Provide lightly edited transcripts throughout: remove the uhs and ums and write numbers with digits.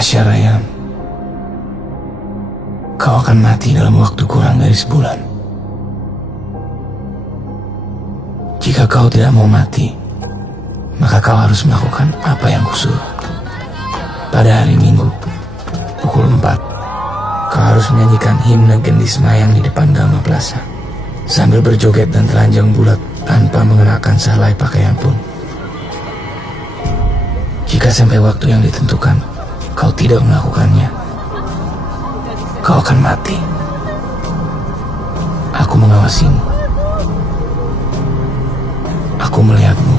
Tasya Rayhan, kau akan mati dalam waktu kurang dari sebulan. Jika kau tidak mau mati, maka kau harus melakukan apa yang kusuruh. Pada hari Minggu, pukul 4, kau harus menyanyikan himne Gendis Mayang di depan Gama Plaza, sambil berjoget dan telanjang bulat tanpa mengenakan sehelai pakaian pun. Jika sampai waktu yang ditentukan, kau tidak melakukannya, kau akan mati. Aku mengawasimu. Aku melihatmu.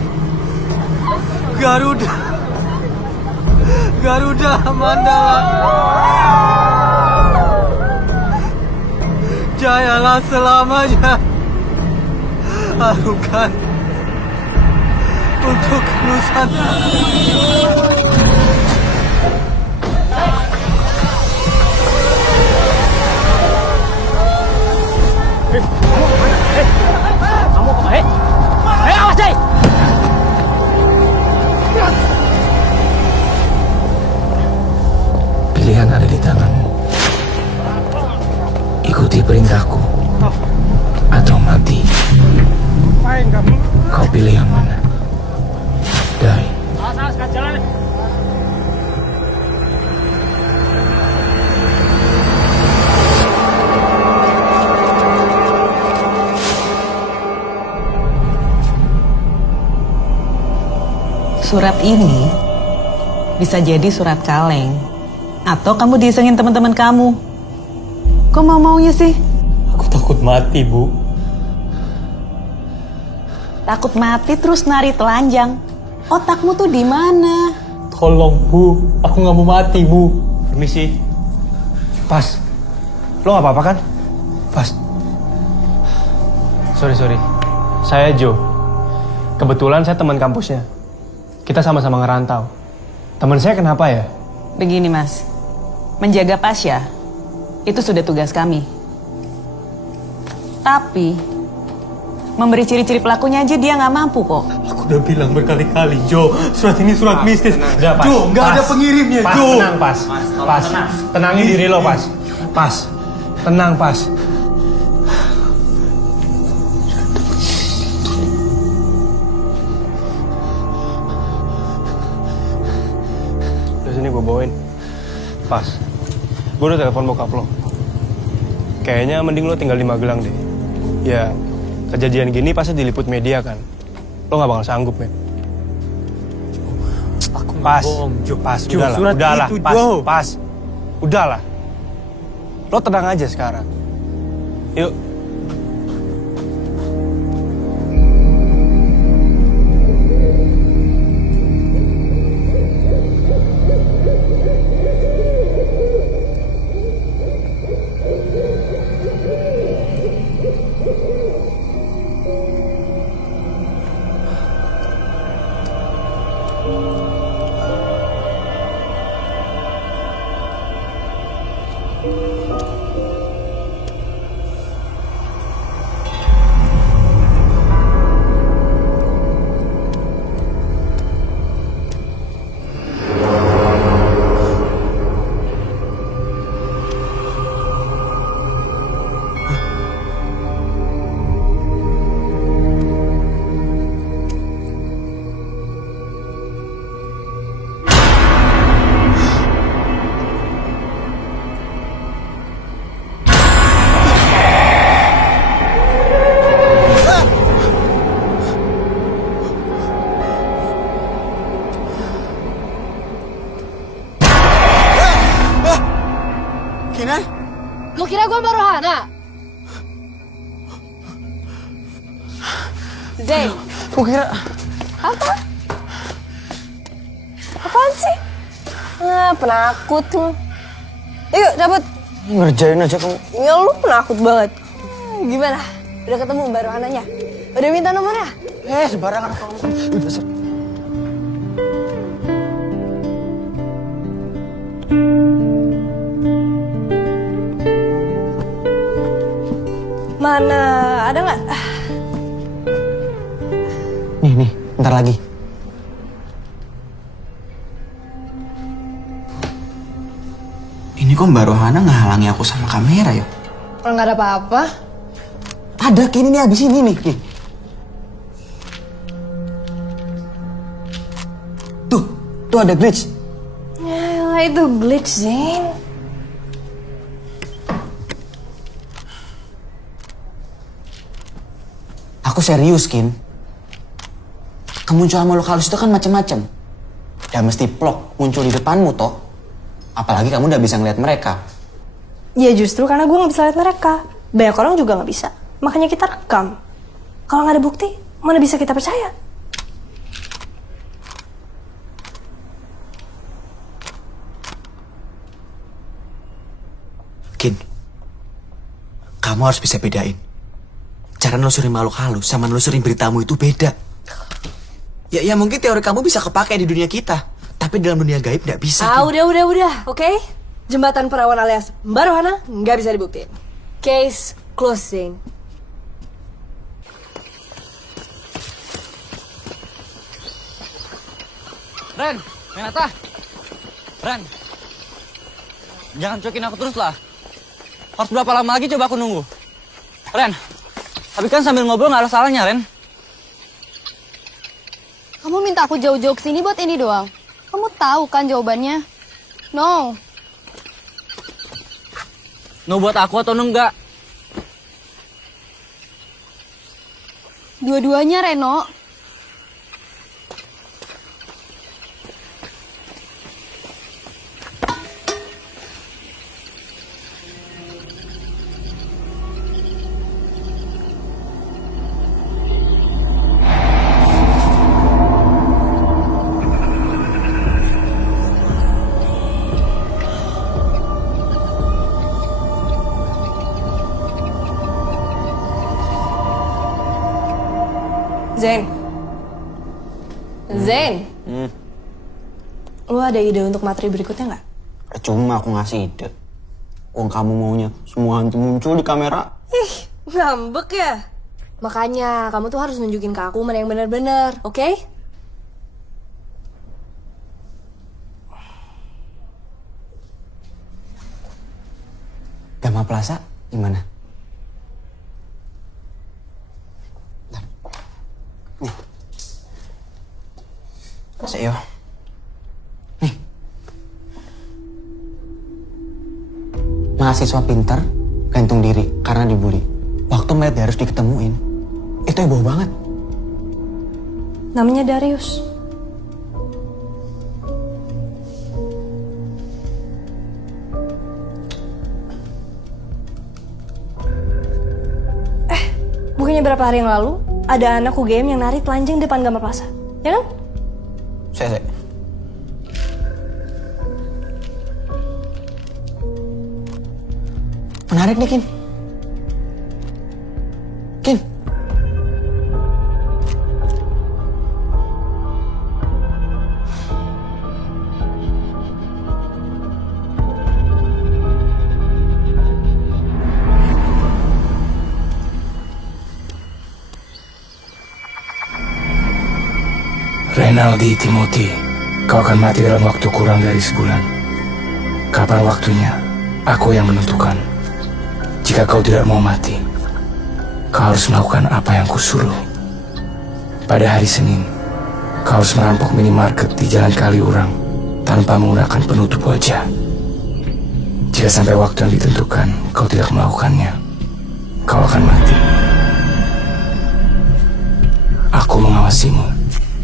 Garuda, Garuda Mandala, jayalah selamanya. Harukan untuk Nusantara. Kamu kemana? Awas deh! Pilihan ada di tanganmu. Ikuti perintahku atau mati. Kau pilih yang mana? Dai. Awas, jalan. Surat ini bisa jadi surat kaleng, atau kamu diisengin teman-teman kamu. Kok mau-maunya sih? Aku takut mati, Bu. Takut mati terus nari telanjang. Otakmu tuh di mana? Tolong, Bu. Aku nggak mau mati, Bu. Permisi. Pas, lo gak apa-apa kan? Pas. Sorry. Saya Joe. Kebetulan saya teman kampusnya. Kita sama-sama ngerantau. Teman saya kenapa ya? Begini Mas, menjaga Pasya itu sudah tugas kami. Tapi memberi ciri-ciri pelakunya aja dia nggak mampu kok. Aku udah bilang berkali-kali, Joe. Surat ini surat mistis. Udah, Pas. Joe, nggak ada pengirimnya, Pas, Joe. tenang, Pas. Pas, tenangin diri lo, Pas. Pas, tenang, Pas. Udah sini gue bawain. Pas. Gue udah telepon bokap lo. Kayaknya mending lo tinggal di Magelang deh. Ya, kejadian gini pasti diliput media kan. Lo gak bakal sanggup, men. Aku pas, Pas, udahlah, Pas. Udahlah. Lo tenang aja sekarang. Yuk. Kinan? Lu kira gue baru Hana? Zay. Gue kira... Apa? Apaan sih? Penakut lu. Yuk, dapet. Ngerjain aja kamu. Ya lu penakut banget. Gimana? Udah ketemu baru Hananya? Udah minta nomornya? Sembarangan kamu. Mana? Ada nggak? Nih, bentar lagi. kok Mbak Rohana ngehalangi aku sama kamera ya? Orang nggak ada apa-apa. Ada, kini nih abis ini nih. Tuh ada glitch. Ya, itu glitch, Zain. Aku serius, Kin. Kemunculan makhluk halus itu kan macam-macam. Dan mesti plok muncul di depanmu, toh. Apalagi kamu udah bisa ngeliat mereka. Ya justru karena gue nggak bisa lihat mereka. Banyak orang juga nggak bisa. Makanya kita rekam. Kalau nggak ada bukti, mana bisa kita percaya? Kin, kamu harus bisa bedain. Cara nelusurin makhluk halus sama nelusurin beritamu itu beda. Ya mungkin teori kamu bisa kepakai di dunia kita. Tapi dalam dunia gaib nggak bisa. Udah, oke? Jembatan perawan alias Mbak Rohana nggak bisa dibuktiin. Case closing. Ren, Renata. Ren. Jangan cuekin aku terus lah. Harus berapa lama lagi coba aku nunggu? Ren, tapi kan sambil ngobrol nggak ada salahnya, Ren. Kamu minta aku jauh-jauh ke sini buat ini doang. Kamu tahu kan jawabannya? No. No buat aku atau no enggak? Dua-duanya, Reno. Zain. Lu ada ide untuk materi berikutnya nggak? Cuma aku ngasih ide. Kamu maunya semua hantu muncul di kamera. Ih, ngambek ya? Makanya kamu tuh harus nunjukin ke aku mana yang benar-benar, oke? Dama Plaza gimana? Nih. Saya. Nih. Mahasiswa pintar gantung diri karena dibully. Waktu melihat harus diketemuin. Itu heboh banget. Namanya Darius. Bukannya berapa hari yang lalu ada anak UGM yang nari telanjang depan Dama Plaza, ya kan? Saya. Menarik nih, Kin. Kin. Renaldi Timothy, kau akan mati dalam waktu kurang dari sebulan. Kapan waktunya? Aku yang menentukan. Jika kau tidak mau mati, kau harus melakukan apa yang kusuruh. Pada hari Senin, kau harus merampok minimarket di Jalan Kaliurang tanpa menggunakan penutup wajah. Jika sampai waktu yang ditentukan kau tidak melakukannya, kau akan mati. Aku mengawasimu.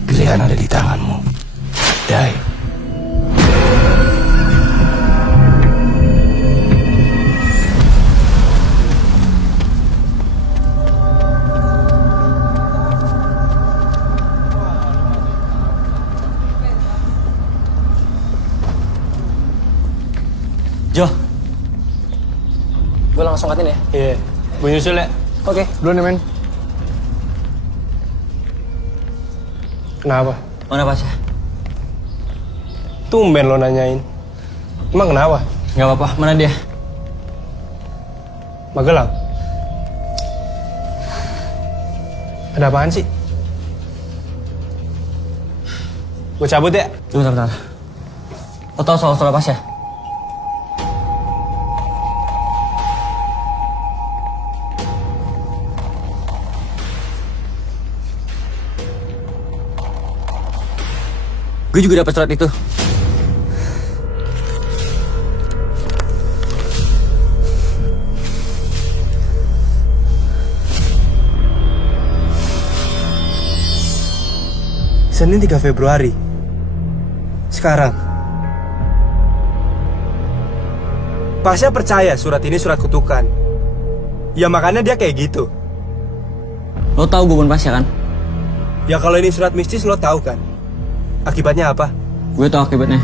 Pilihan ada di tanganmu. Die. Jo. Gue langsung katin ya? Iya, gue nyusul ya. Oke. Duluan ya, men. Kenapa? Mana Pasha? Tumben lo nanyain. Emang kenapa? Gak apa-apa, mana dia? Magelang? Ada apaan sih? Gue cabut ya? Bentar. Lo tau soal Pasha? Gue juga dapat surat itu. Senin 3 Februari. Sekarang. Pasha percaya surat ini surat kutukan. Ya makanya dia kayak gitu. Lo tahu gue bukan Pasha kan? Ya kalau ini surat mistis lo tahu kan? Akibatnya apa? Gue tahu akibatnya.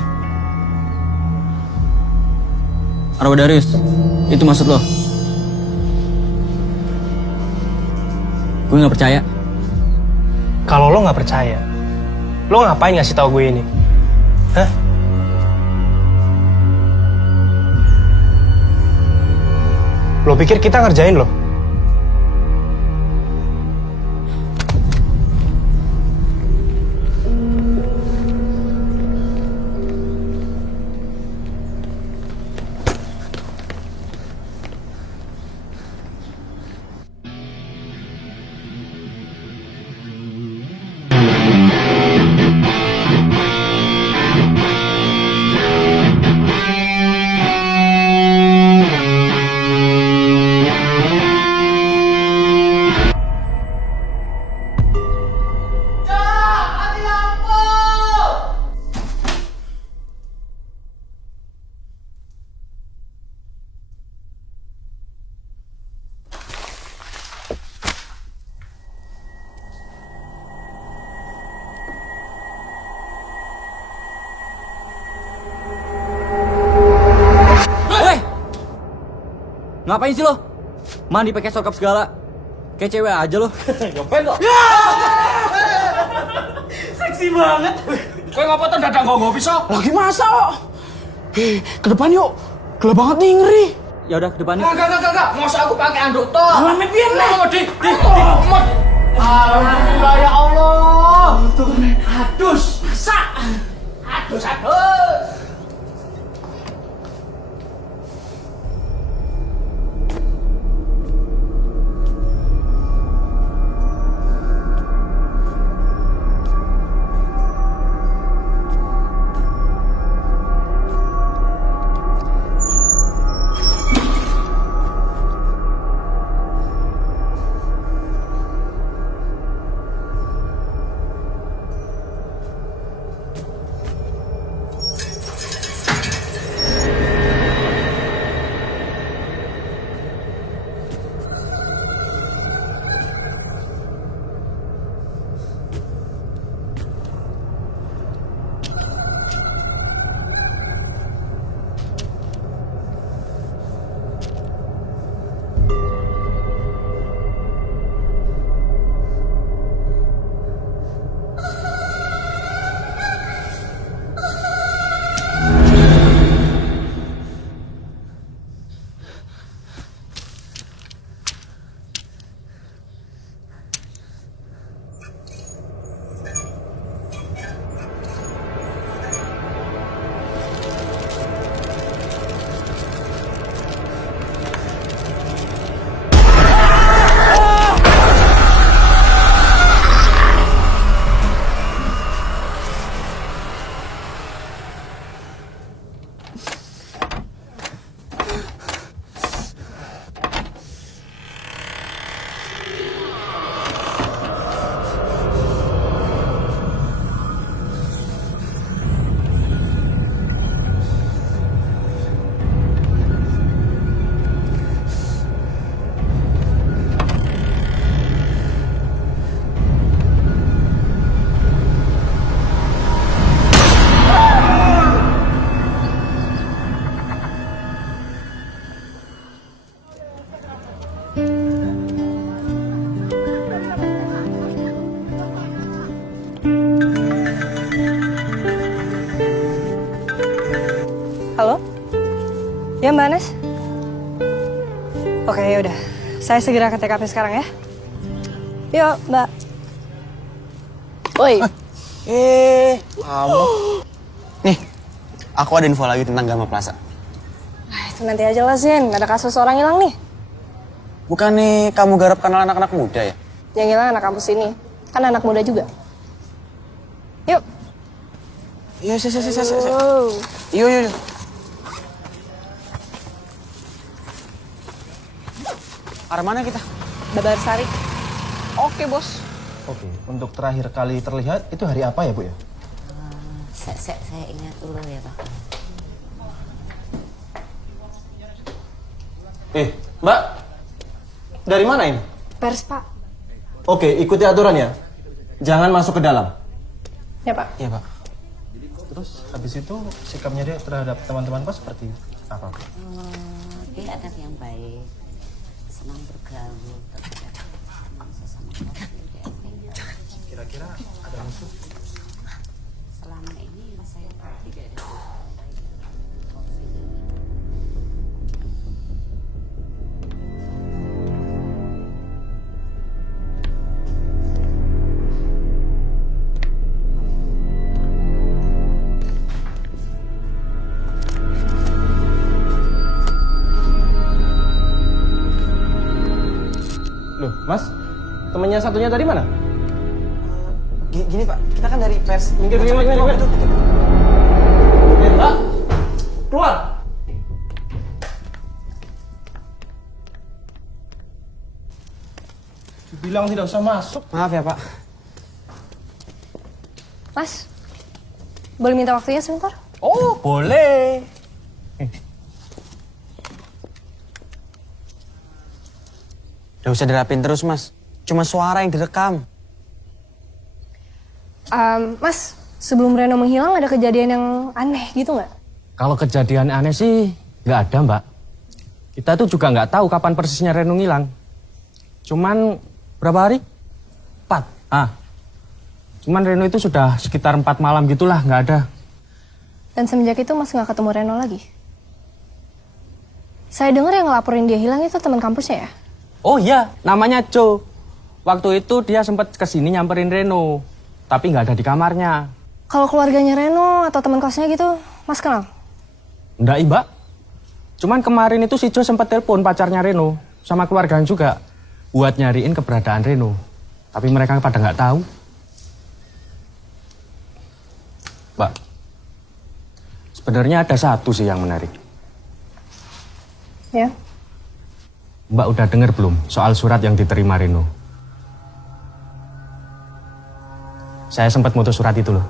Arwah Darius, itu maksud lo? Gue nggak percaya. Kalau lo nggak percaya, lo ngapain ngasih tahu gue ini? Hah? Lo pikir kita ngerjain lo? Ngapain sih lo? Mandi pakai sokap segala. Kayak cewek aja lo. Ngapain lo? Seksi banget. Kau ngapa tuh dadang kau nggak bisa? Lagi masa lo? Ke depan yuk. Gelap banget nih, ngeri. Ya udah ke depan yuk. Enggak. Masa aku pakai anduk toh? Alamin pian lah. Alhamdulillah ya Allah. Adus, masa? Adus. Halo? Ya Mbak Anes? Oke yaudah, saya segera ke TKP sekarang ya. Yuk Mbak. Oi. Kamu. Nih, aku ada info lagi tentang Gama Plaza. Itu nanti aja lah Zen, ada kasus orang hilang nih. Bukan nih kamu garap kenal anak-anak muda ya? Yang hilang anak kampus ini, kan anak muda juga. Yuk. Iya, Wow. Iya. Arah mana kita? Babar Sari. Oke, Bos. Oke, untuk terakhir kali terlihat itu hari apa ya, Bu ya? Saya ingat dulu ya, Pak. Mbak. Dari mana ini? Pers, Pak. Oke, ikuti aturan ya. Jangan masuk ke dalam. Ya, Pak. Iya, Pak. Terus habis itu sikapnya dia terhadap teman-teman kok seperti apa? Dia anak yang baik, senang bergaul, sesama keluarga. Kira-kira ada musuh? Selama ini saya tidak ada. Loh, Mas, temennya satunya tadi mana? Gini, Pak. Kita kan dari pers. Minggir. Mbak, keluar. Bilang tidak usah masuk. Maaf ya, Pak. Mas, boleh minta waktunya sebentar? Oh, boleh. Gak usah dirapin terus, Mas. Cuma suara yang direkam. Mas, sebelum Reno menghilang ada kejadian yang aneh gitu nggak? Kalau kejadian aneh sih nggak ada, Mbak. Kita tuh juga nggak tahu kapan persisnya Reno ngilang. Cuman berapa hari? 4. Cuman Reno itu sudah sekitar 4 malam gitulah nggak ada. Dan semenjak itu Mas nggak ketemu Reno lagi? Saya dengar yang ngelaporin dia hilang itu teman kampusnya ya? Oh iya, namanya Joe. Waktu itu dia sempat kesini nyamperin Reno, tapi nggak ada di kamarnya. Kalau keluarganya Reno atau teman kosnya gitu, Mas kenal? Nggak, Mbak. Cuman kemarin itu si Joe sempat telepon pacarnya Reno sama keluarganya juga buat nyariin keberadaan Reno. Tapi mereka pada nggak tahu. Mbak, sebenarnya ada satu sih yang menarik. Ya. Mbak udah dengar belum soal surat yang diterima Reno? Saya sempat mutus surat itu loh.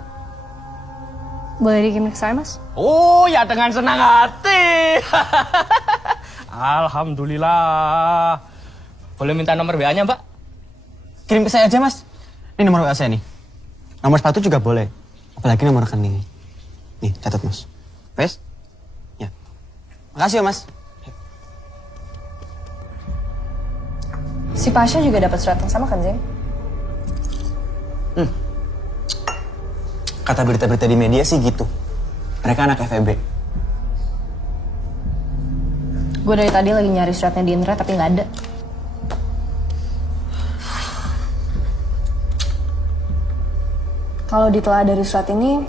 Boleh dikirim ke saya, Mas? Oh ya, dengan senang hati. Alhamdulillah. Boleh minta nomor WA-nya, Mbak? Kirim ke saya aja, Mas. Ini nomor WA saya nih. Nomor sepatu juga boleh. Apalagi nomor rekening. Nih, catat, Mas. Pes? Ya. Makasih ya, Mas. Si Pasha juga dapat surat yang sama kan, Zeng? Kata berita-berita di media sih gitu. Mereka anak FEB. Gue dari tadi lagi nyari suratnya di internet tapi nggak ada. Kalau ditelah dari surat ini,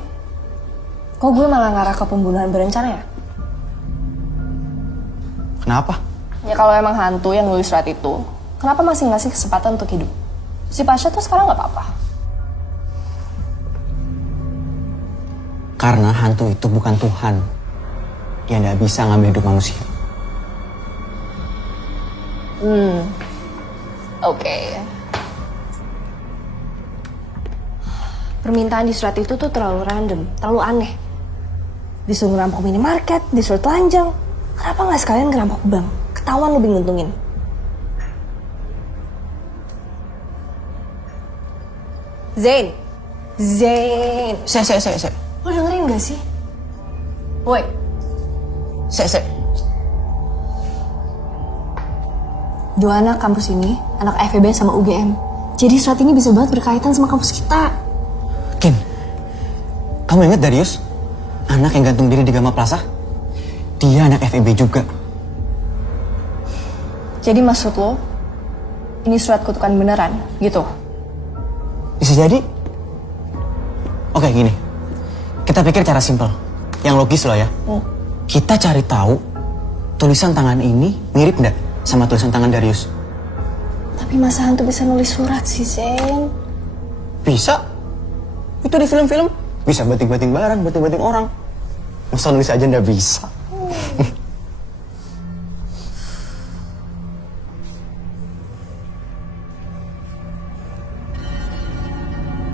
kok gue malah ngarah ke pembunuhan berencana ya? Kenapa? Ya kalau emang hantu yang nulis surat itu, kenapa masih ngasih kesempatan untuk hidup? Si Pasha tuh sekarang nggak apa-apa. Karena hantu itu bukan Tuhan. Dia nggak bisa ngambil hidup manusia. Oke. Permintaan di surat itu tuh terlalu random, terlalu aneh. Disuruh ngerampok minimarket, disuruh telanjang. Kenapa nggak sekalian ngerampok bank? Ketahuan lebih nguntungin. Zain. Saya. Lo dengerin gak sih? Woi. Saya. Dua anak kampus ini, anak FEB sama UGM. Jadi surat ini bisa banget berkaitan sama kampus kita. Ken, kamu ingat Darius? Anak yang gantung diri di Gama Plaza? Dia anak FEB juga. Jadi maksud lo, ini surat kutukan beneran, gitu? Bisa jadi. Oke, gini. Kita pikir cara simpel. Yang logis loh ya. Kita cari tahu tulisan tangan ini mirip nggak sama tulisan tangan Darius. Tapi masa hantu bisa nulis surat sih, Zain? Bisa. Itu di film-film Bisa banting-banting barang, banting-banting orang. Masa nulis aja nggak bisa?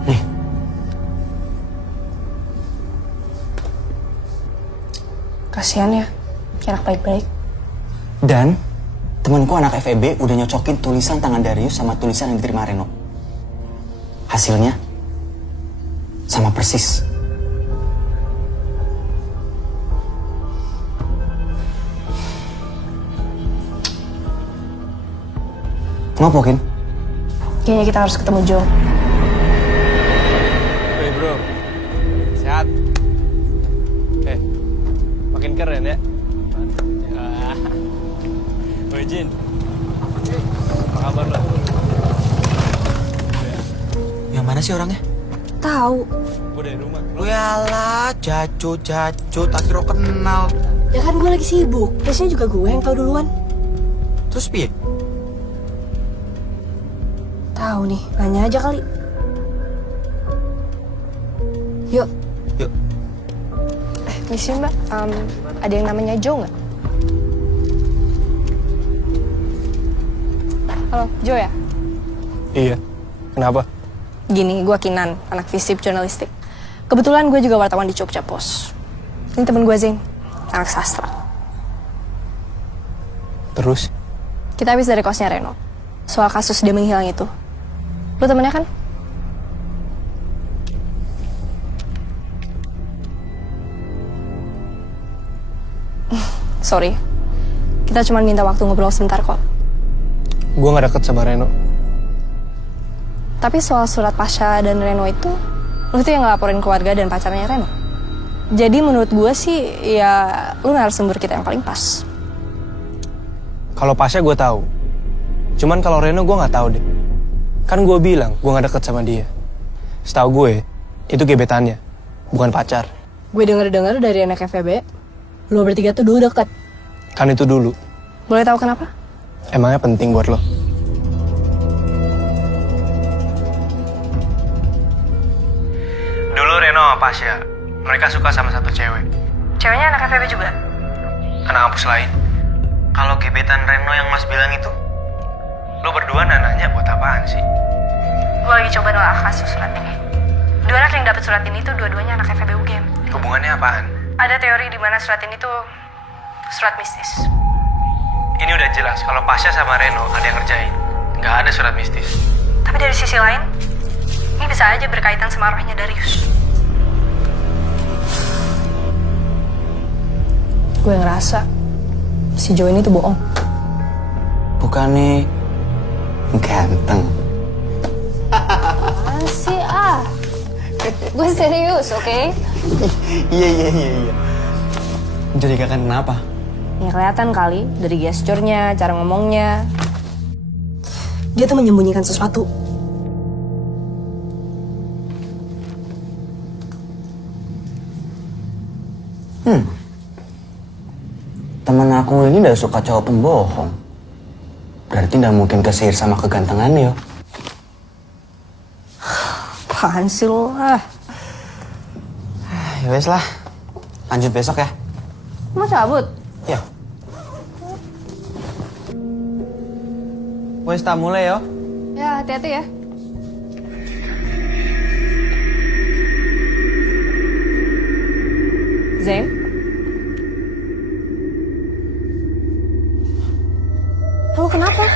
Nih. Kasihan ya, anak baik-baik. Dan temanku anak FEB udah nyocokin tulisan tangan Darius sama tulisan yang diterima Reno. Hasilnya sama persis. Ngapain? Kayaknya kita harus ketemu Joe. Hey bro, sehat? Makin keren ya? Woi Jin, apa kabar lo? Yang mana sih orangnya? Tahu. Gue dari rumah. Walah, Jaco, akhirnya kenal. Ya kan gue lagi sibuk. Biasanya juga gue yang tahu duluan. Terus piye? Tahu nih, nanya aja kali. Yuk. Yuk. Misi mbak, ada yang namanya Joe nggak? Halo, Joe ya? Iya, kenapa? Gini, gue Kinan, anak FISIP jurnalistik. Kebetulan gue juga wartawan di Jogja Pos. Ini temen gue Zain, anak sastra. Terus? Kita habis dari kosnya Reno. Soal kasus dia menghilang itu. Lu temennya kan? Sorry. Kita cuma minta waktu ngobrol sebentar kok. Gue gak deket sama Reno. Tapi soal surat Pasha dan Reno itu, lu tuh yang ngelaporin keluarga dan pacarnya Reno. Jadi menurut gue sih, ya lu narasumber kita yang paling pas. Kalau Pasha gue tahu. Cuman kalau Reno gue nggak tahu deh. Kan gue bilang gue nggak deket sama dia. Setahu gue itu gebetannya, bukan pacar. Gue denger-dengar dari anak FEB, lu bertiga tuh dulu deket. Kan itu dulu. Boleh tahu kenapa? Emangnya penting buat lo? Dulu Reno sama Pasha, mereka suka sama satu cewek. Ceweknya anak FEB juga? Anak kampus lain. Kalau gebetan Reno yang Mas bilang itu, lo berdua nanya buat apaan sih? Gue lagi coba nolak kasus surat ini. Dua anak yang dapat surat ini tuh dua-duanya anak FEB UGM. Hubungannya apaan? Ada teori di mana surat ini tuh surat mistis. Ini udah jelas kalau Pasha sama Reno ada yang ngerjain. Nggak ada surat mistis. Tapi dari sisi lain, ini bisa aja berkaitan sama rohnya Darius. Gue ngerasa si Joe ini tuh bohong. Bukannya ganteng. Masih gue serius, oke? Iya. Jadi kan kenapa? Ya kelihatan kali dari gesturnya, cara ngomongnya. Dia tuh menyembunyikan sesuatu. Temen aku ini udah suka cowok pembohong. Berarti nggak mungkin kesihir sama kegantengannya, yo. Apaan sih lo? Ya wes lah. Lanjut besok ya. Mau cabut? Ya. Wes tak mulai yo. Ya, hati-hati ya. Zain? Lu kenapa?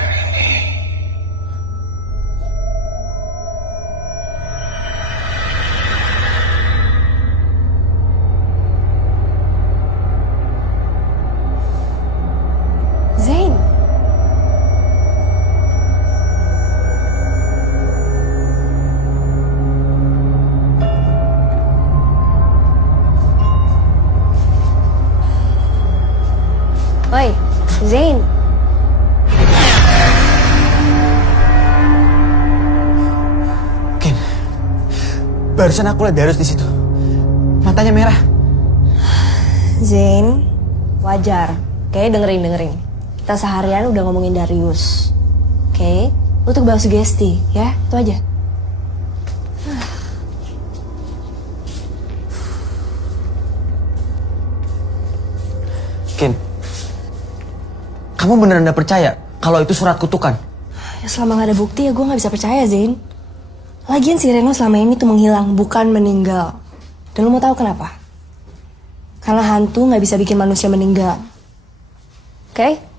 Zain? Oi, Zain. Ken, barusan aku lihat Darius di situ. Matanya merah. Zain, wajar. Oke, dengerin. Kita seharian udah ngomongin Darius. Oke, lu tuh bawa sugesti, ya? Itu aja. Kamu beneran gak percaya kalau itu surat kutukan? Ya selama gak ada bukti ya gue gak bisa percaya, Zain. Lagian si Reno selama ini tuh menghilang, bukan meninggal. Dan lo mau tahu kenapa? Karena hantu gak bisa bikin manusia meninggal. Oke?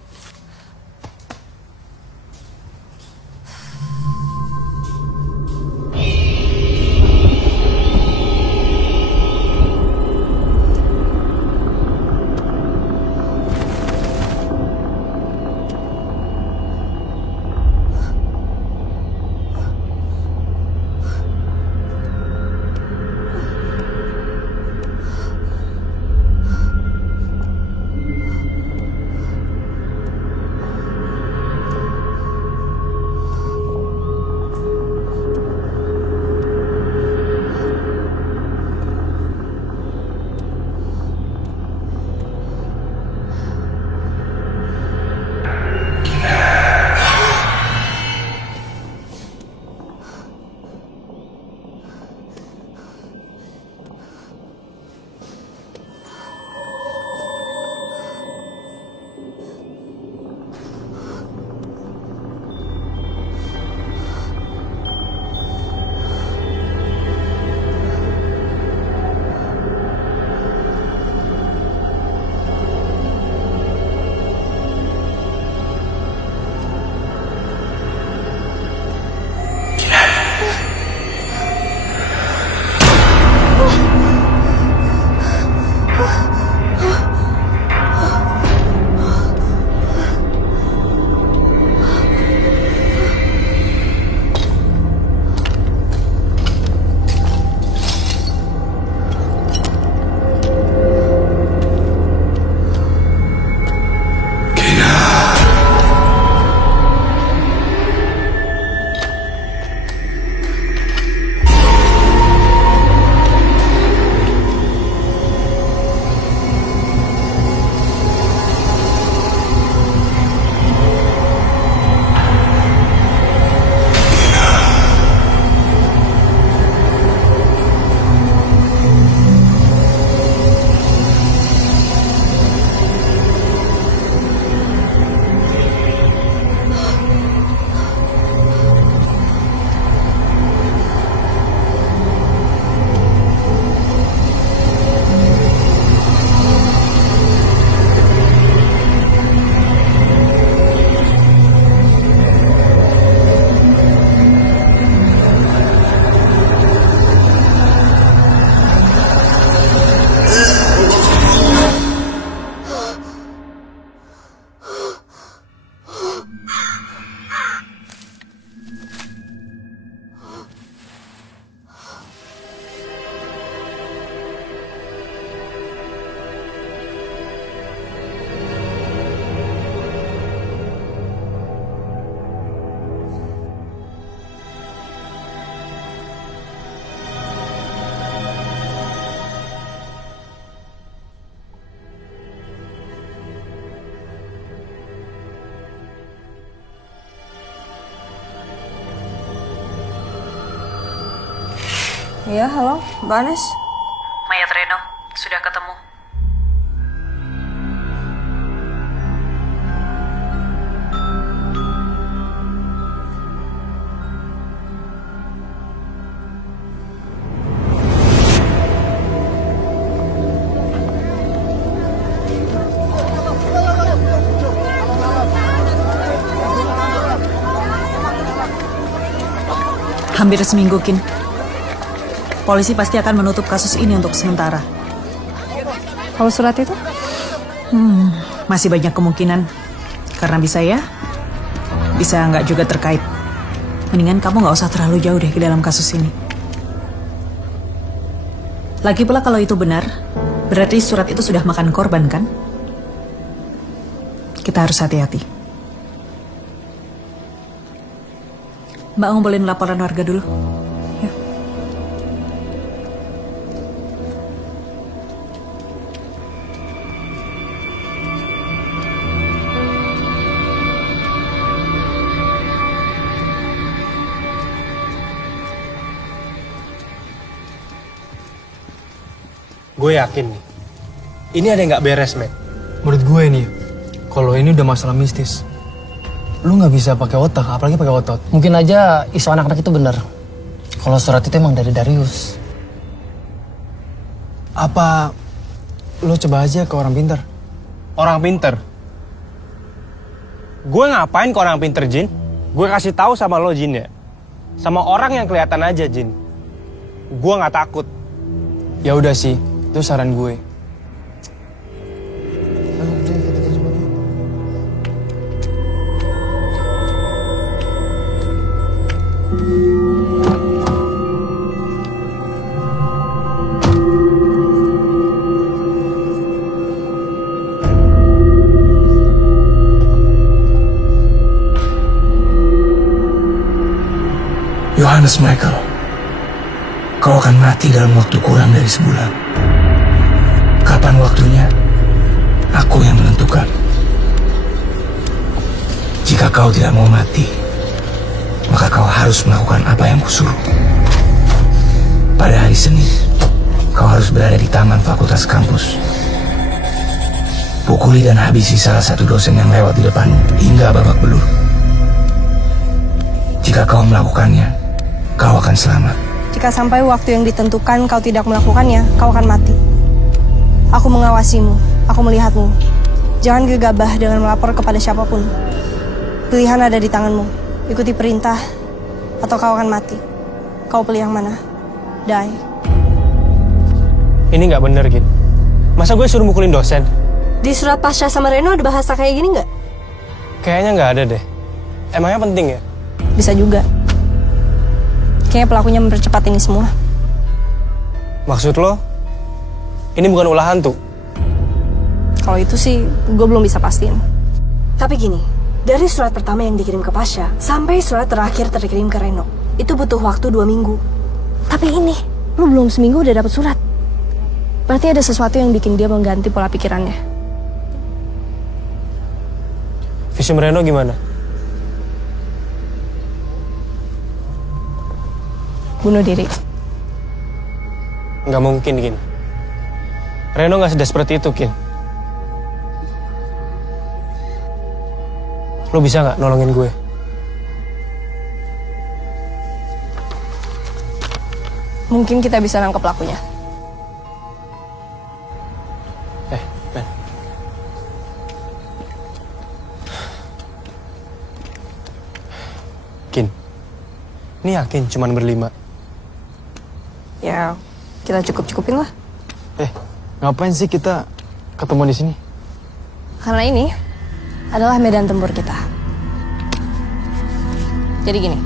Iya, halo, Mbak Anes. Mayat Reno sudah ketemu. Hampir seminggu, Kin. Polisi pasti akan menutup kasus ini untuk sementara. Kalau surat itu? Masih banyak kemungkinan. Karena bisa ya, bisa nggak juga terkait. Mendingan kamu nggak usah terlalu jauh deh ke dalam kasus ini. Lagi pula kalau itu benar, berarti surat itu sudah makan korban kan? Kita harus hati-hati. Mbak ngumpulin laporan warga dulu. Ya. Gue yakin nih, ini ada yang nggak beres, Matt. Menurut gue nih, Kalau ini udah masalah mistis, lu nggak bisa pakai otak, apalagi pakai otot. Mungkin aja isu anak-anak itu benar. Kalau surat itu emang dari Darius. Apa lu coba aja ke orang pinter? Orang pinter? Gue ngapain ke orang pinter, Jin? Gue kasih tahu sama lo, Jin, ya. Sama orang yang kelihatan aja, Jin. Gue nggak takut. Ya udah sih, itu saran gue. Yohanes Michael, kau akan mati dalam waktu kurang dari sebulan. Kapan waktunya? Aku yang menentukan. Jika kau tidak mau mati, maka kau harus melakukan apa yang kusuruh. Pada hari Senin, kau harus berada di taman fakultas kampus. Pukuli dan habisi salah satu dosen yang lewat di depanmu hingga babak belur. Jika kau melakukannya, kau akan selamat. Jika sampai waktu yang ditentukan kau tidak melakukannya, kau akan mati. Aku mengawasimu, aku melihatmu. Jangan gegabah dengan melapor kepada siapapun. Pilihan ada di tanganmu. Ikuti perintah, atau kau akan mati. Kau pilih yang mana? Die. Ini nggak bener, Gin. Masa gue suruh mukulin dosen? Di surat Pasha sama Reno ada bahasa kayak gini nggak? Kayaknya nggak ada deh. Emangnya penting ya? Bisa juga. Kayaknya pelakunya mempercepat ini semua. Maksud lo, ini bukan ulah hantu? Kalau itu sih, gue belum bisa pastiin. Tapi gini, dari surat pertama yang dikirim ke Pasha, sampai surat terakhir terkirim ke Reno, itu butuh waktu 2 minggu. Tapi ini, lu belum seminggu udah dapet surat. Berarti ada sesuatu yang bikin dia mengganti pola pikirannya. Visum Reno gimana? Bunuh diri. Nggak mungkin, Kin. Reno nggak sedesperate itu, Kin. Lo bisa nggak nolongin gue? Mungkin kita bisa nangkep pelakunya. Ben. Kin, ini yakin cuman berlima? Ya, kita cukup-cukupin lah. Ngapain sih kita ketemu di sini? Karena ini adalah medan tempur kita. Jadi gini,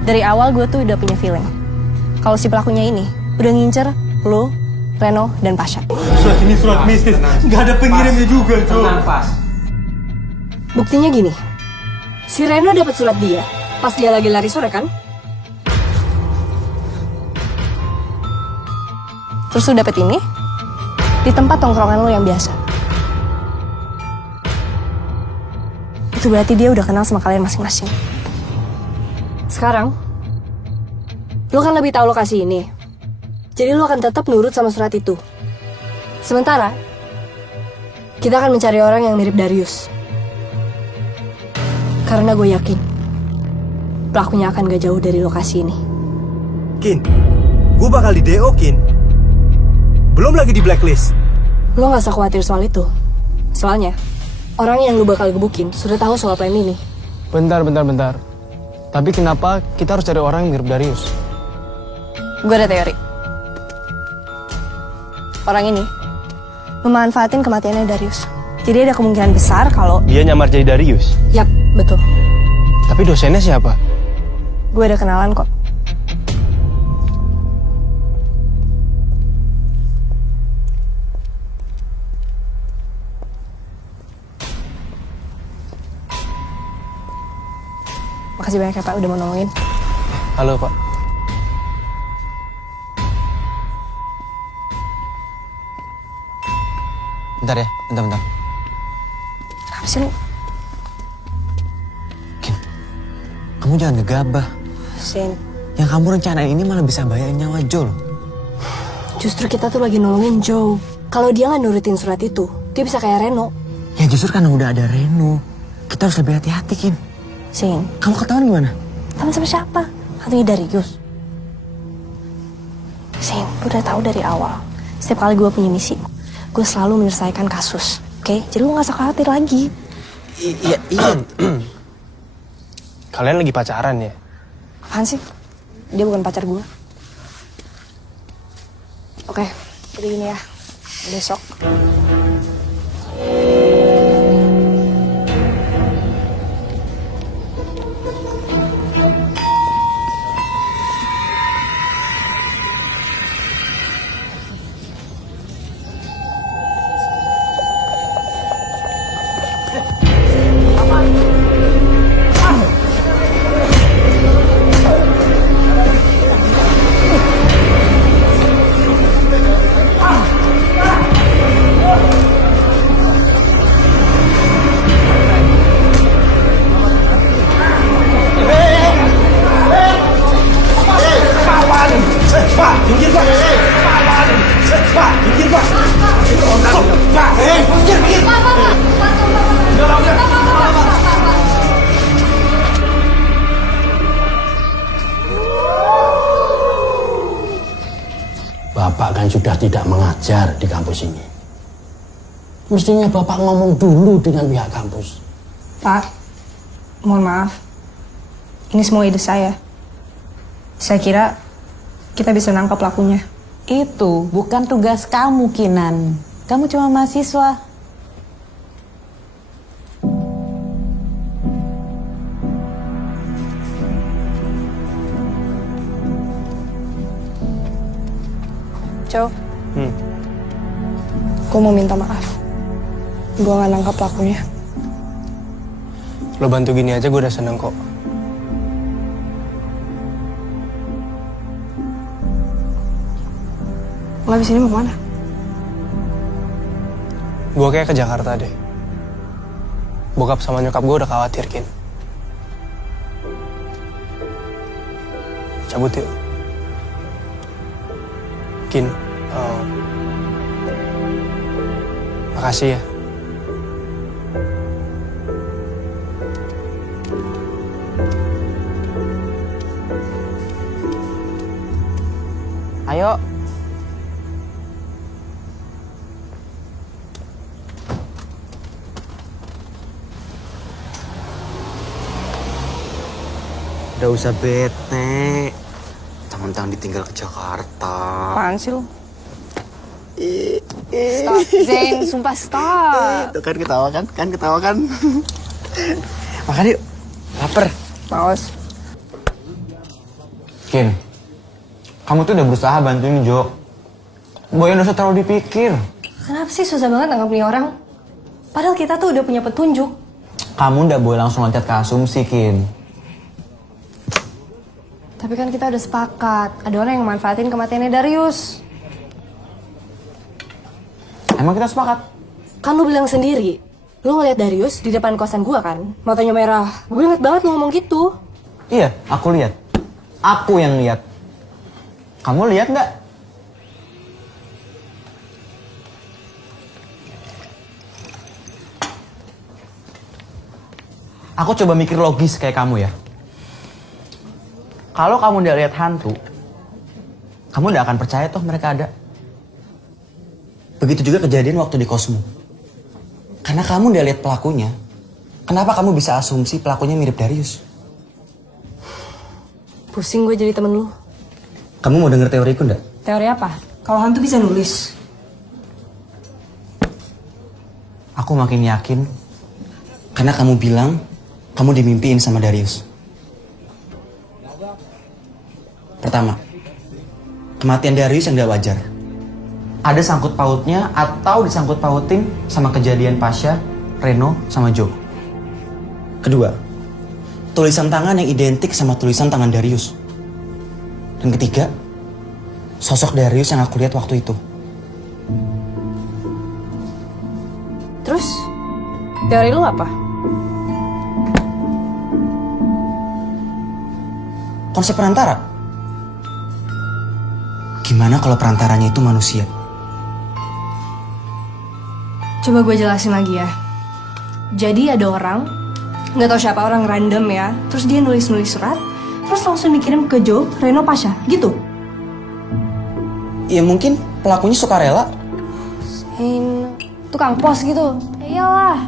dari awal gue tuh udah punya feeling kalau si pelakunya ini udah ngincer lo, Reno, dan Pasha. Surat ini surat mistis, nggak ada pengirimnya juga, Jo. Buktinya gini, si Reno dapat surat dia pas dia lagi lari sore kan? Terus lu dapet ini di tempat tongkrongan lo yang biasa. Itu berarti dia udah kenal sama kalian masing-masing. Sekarang, lo kan lebih tahu lokasi ini. Jadi lo akan tetap nurut sama surat itu. Sementara, kita akan mencari orang yang mirip Darius. Karena gue yakin, pelakunya akan gak jauh dari lokasi ini. Kin, gue bakal di DO, Kin. Belum lagi di blacklist. Lo gak usah khawatir soal itu. Soalnya, orang yang lo bakal gebukin sudah tahu soal plan ini. Bentar. Tapi kenapa kita harus cari orang yang mirip Darius? Gue ada teori. Orang ini memanfaatin kematiannya Darius. Jadi ada kemungkinan besar kalau Dia nyamar jadi Darius? Yap, betul. Tapi dosennya siapa? Gue ada kenalan kok. Makasih banyak ya Pak udah mau nolongin. Halo, Pak. Bentar ya, bentar. Apa sih lu? Kamu jangan gegabah. Sin, Yang kamu rencanain ini malah bisa bahayain nyawa Jo loh. justru kita tuh lagi nolongin Joe. Kalau dia nggak nurutin surat itu, dia bisa kayak Reno. Ya justru karena udah ada Reno, kita harus lebih hati-hati, Kin. Zin, Kamu ketahuan gimana? teman sama siapa? Hantunya Darius. Zin, gue udah tahu dari awal. Setiap kali gue punya misi, gue selalu menyelesaikan kasus. Oke? Jadi lo gak usah khawatir lagi. Iya. Kalian lagi pacaran ya? Apaan sih? Dia bukan pacar gue. Oke, jadi gini ya. Besok. Bapak kan sudah tidak mengajar di kampus ini. Mestinya Bapak ngomong dulu dengan pihak kampus. Pak, mohon maaf. Ini semua ide saya. Saya kira kita bisa nangkap pelakunya. Itu bukan tugas kamu, Kinan. Kamu cuma mahasiswa. Cow, gue mau minta maaf. Gue gak nangkap pelakunya. Lo bantu gini aja gue udah seneng kok. Lo abis ini mau kemana? Gue kayak ke Jakarta deh. Bokap sama nyokap gue udah khawatir, Kin. Cabut yuk. Kin, makasih ya. Ayo. Udah usah bete. Jangan ditinggal ke Jakarta. Apaan sih lo? Stop, Zain. Sumpah stop. Tuh kan ketawa kan? Ketawa kan? Makan yuk. Laper. Paus. Kin, kamu tuh udah berusaha bantuin Jo. Boy udah usah terlalu dipikir. Kenapa sih susah banget nanggapin orang? Padahal kita tuh udah punya petunjuk. Kamu udah boleh langsung loncat ke asumsi, Kin. Tapi kan kita udah sepakat. Ada orang yang manfaatin kematiannya Darius. Emang kita sepakat? Kan lu bilang sendiri. Lu ngeliat Darius di depan kosan gua kan? Matanya merah. Gue inget banget lu ngomong gitu. Iya, aku lihat. Aku yang lihat. Kamu lihat nggak? Aku coba mikir logis kayak kamu ya. Kalau kamu udah lihat hantu, kamu udah akan percaya toh mereka ada. Begitu juga kejadian waktu di Cosmo. Karena kamu udah lihat pelakunya, kenapa kamu bisa asumsi pelakunya mirip Darius? Pusing gue jadi temen lu. Kamu mau denger teoriku nggak? Teori apa? Kalau hantu bisa nulis. Aku makin yakin. Karena kamu bilang, kamu dimimpiin sama Darius. Pertama, kematian Darius yang gak wajar. Ada sangkut pautnya atau disangkut pautin sama kejadian Pasha, Reno, sama Joe. Kedua, tulisan tangan yang identik sama tulisan tangan Darius. Dan ketiga, sosok Darius yang aku lihat waktu itu. Terus, teori lu apa? Konsep perantara. Gimana kalau perantaranya itu manusia? Coba gue jelasin lagi ya. Jadi ada orang, nggak tahu siapa, orang random ya. Terus dia nulis-nulis surat, terus langsung dikirim ke Joe, Reno, Pasha, gitu. Ya mungkin pelakunya sukarela. Tukang pos gitu. Ya iyalah.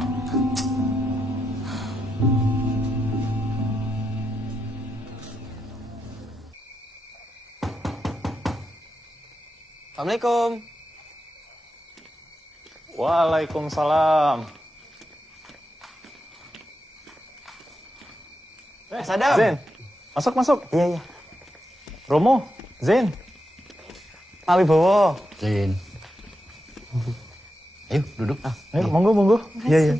Assalamualaikum. Waalaikumsalam. Sadam. Zen, masuk. Iya. Romo, Zen. Pak Wibowo. Zain. Ayo duduk. Ayo, monggo. Iya.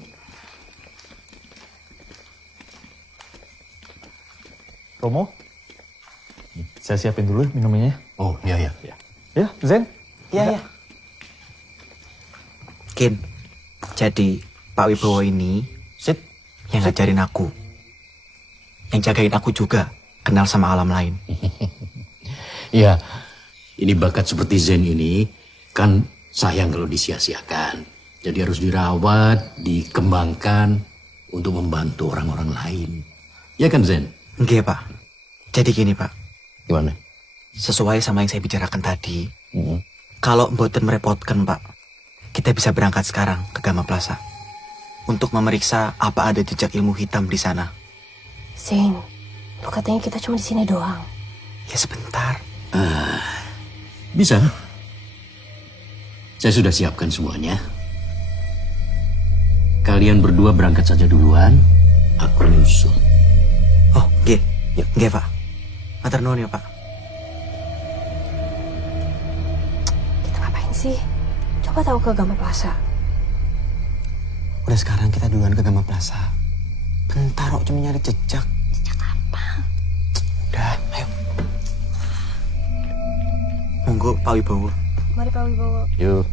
Romo, saya siapin dulu minumnya. Oh iya. Ya, Zen. Iya. Kin, jadi Pak Wibowo ini Sit. yang ngajarin aku. Yang jagain aku juga, kenal sama alam lain. Ya, ini bakat seperti Zen ini kan sayang kalau disia-siakan. Jadi harus dirawat, dikembangkan untuk membantu orang-orang lain. Ya kan Zen? Enggak, Pak. Jadi gini, Pak. Gimana? Sesuai sama yang saya bicarakan tadi, kalau mboten merepotkan, Pak, kita bisa berangkat sekarang ke Gama Plaza untuk memeriksa apa ada jejak ilmu hitam di sana. Zain, lu katanya kita cuma di sini doang. Ya sebentar. Bisa. Saya sudah siapkan semuanya. Kalian berdua berangkat saja duluan, aku nyusul. Oh, nggih, Pak. Matur nuwun ya, Pak. Kita ngapain sih? Coba tahu ke Gama Plaza. Udah sekarang kita duluan ke Gama Plaza. Bentar kok cuma nyari jejak. Jejak apa? Udah, ayo. Monggo Pak Wibowo. Mari Pak Wibowo. Yuk.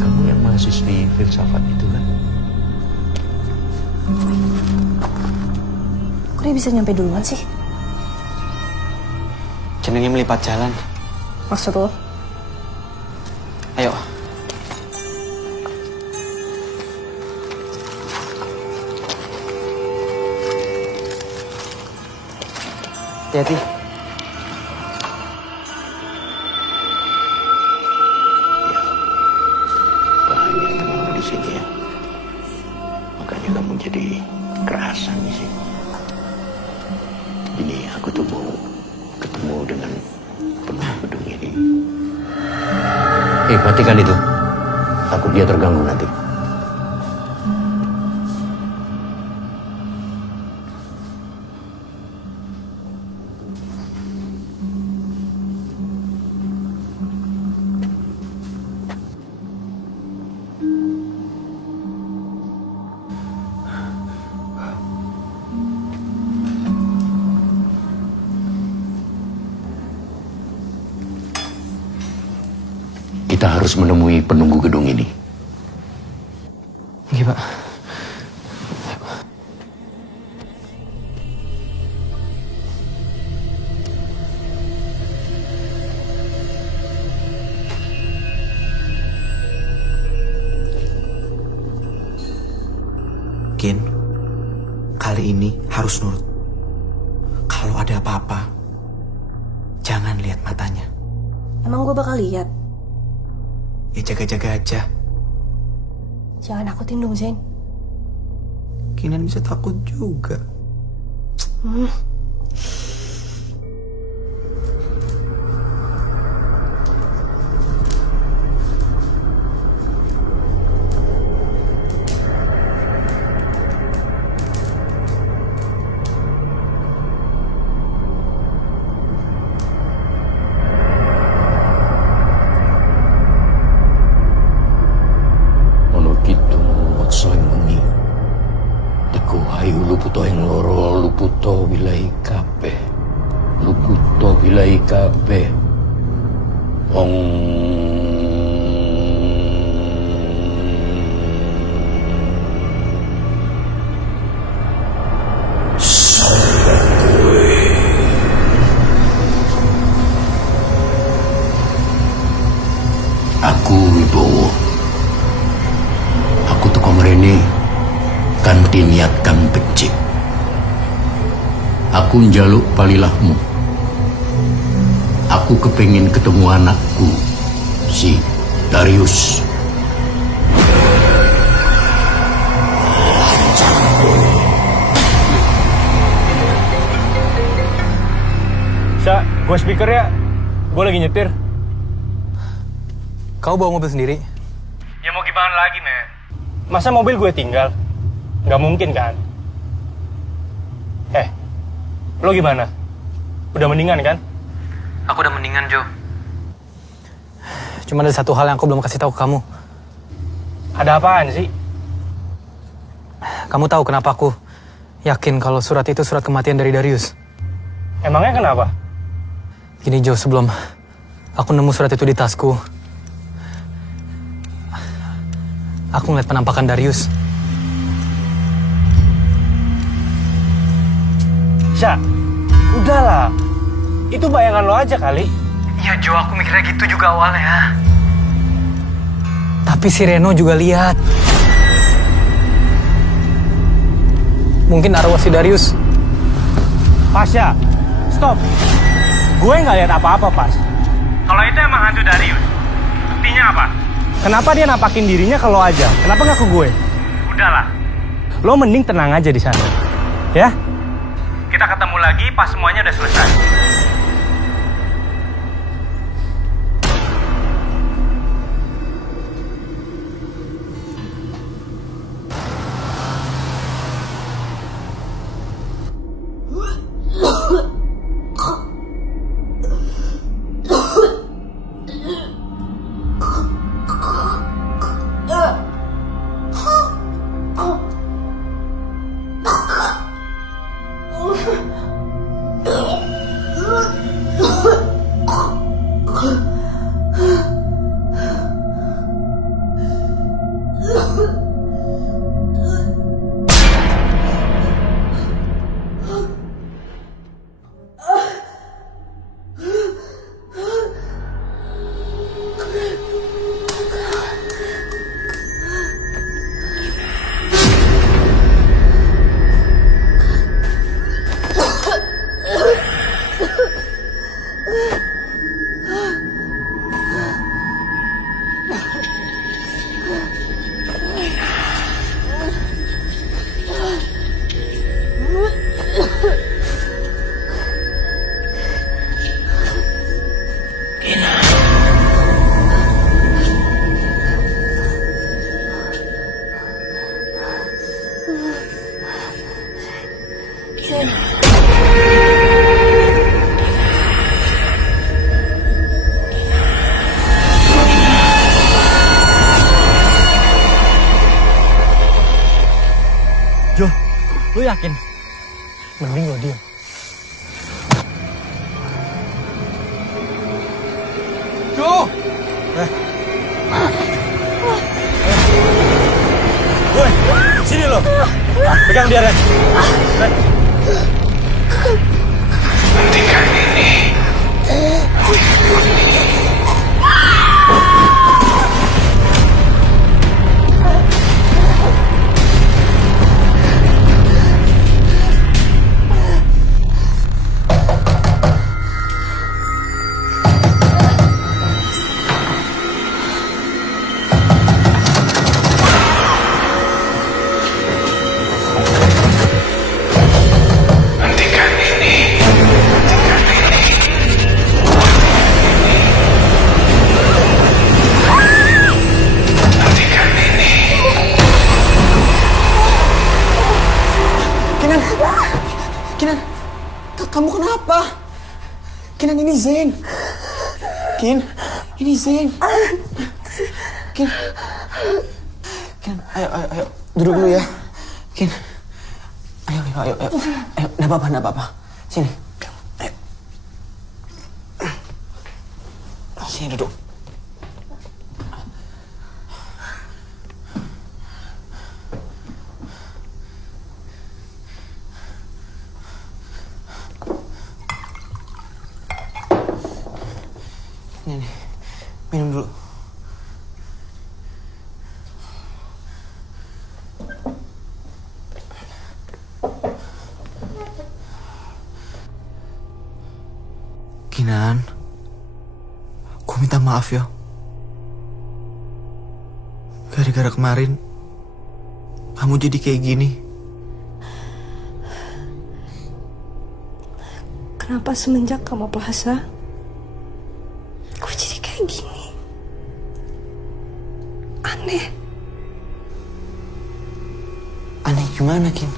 Kamu yang mahasiswi filsafat itu kan? Kok dia bisa nyampe duluan sih? Jenenge melipat jalan. Maksud lo? Ayo. Hati-hati. Banyak teman di sini ya. Makanya kamu jadi kerasan di sini. Ini aku tuh mau ketemu dengan penuh gedung ini. Matikan itu. Takut dia terganggu nanti. Kita harus menemui penunggu gedung ini. Nggih, Pak. Kin, kali ini harus nurut. Kalau ada apa-apa, jangan lihat matanya. Emang gue bakal lihat? Ya jaga-jaga aja. Jangan nakutin dong, Zain. Kinan bisa takut juga. hatiku, hayu luputo yang loro, luputo wilai kabeh. Luputo wilai kabeh. Ong Aku Wibowo. Aku teko mrene kanthi niat kang becik. Aku njaluk palilahmu. Aku kepengin ketemu anakku, si Darius. Sa, gue speaker ya. Gue lagi nyetir. Kau bawa mobil sendiri? Ya mau gimana lagi, men? Masa mobil gue tinggal? Nggak mungkin, kan? Lo gimana? Udah mendingan, kan? Aku udah mendingan, Jo. Cuma ada satu hal yang aku belum kasih tahu ke kamu. Ada apaan sih? Kamu tahu kenapa aku yakin kalau surat itu surat kematian dari Darius? Emangnya kenapa? Gini, Jo, sebelum aku nemu surat itu di tasku, aku ngeliat penampakan Darius. Sya, udahlah. Itu bayangan lo aja kali. Iya, Jo, aku mikirnya gitu juga awalnya. Tapi si Reno juga lihat. Mungkin arwah si Darius. Pasya, stop. Gue nggak lihat apa-apa, Pas. Kalau itu emang hantu Darius, buktinya apa? Kenapa dia nampakin dirinya ke lo aja? Kenapa nggak ke gue? Udahlah. Lo mending tenang aja di sana. Ya? Kita ketemu lagi pas semuanya udah selesai. Jo, lu yakin? Mending lo diam. Jo! Gue, sini lo. Pegang dia, Ren. Ren. Hentikan ini. Kamu kenapa? Kinan, ini Zain. Kin, ini Zain. Kin, ayo, duduk dulu ya. Kin, Ayo. Nggak apa-apa. Sini. Ayo. Sini duduk. Nih, minum dulu. Kinan, aku minta maaf ya. Gara-gara kemarin, kamu jadi kayak gini. Kenapa semenjak kamu puasa, gue jadi kayak gini? Aneh. Aneh gimana, Kin?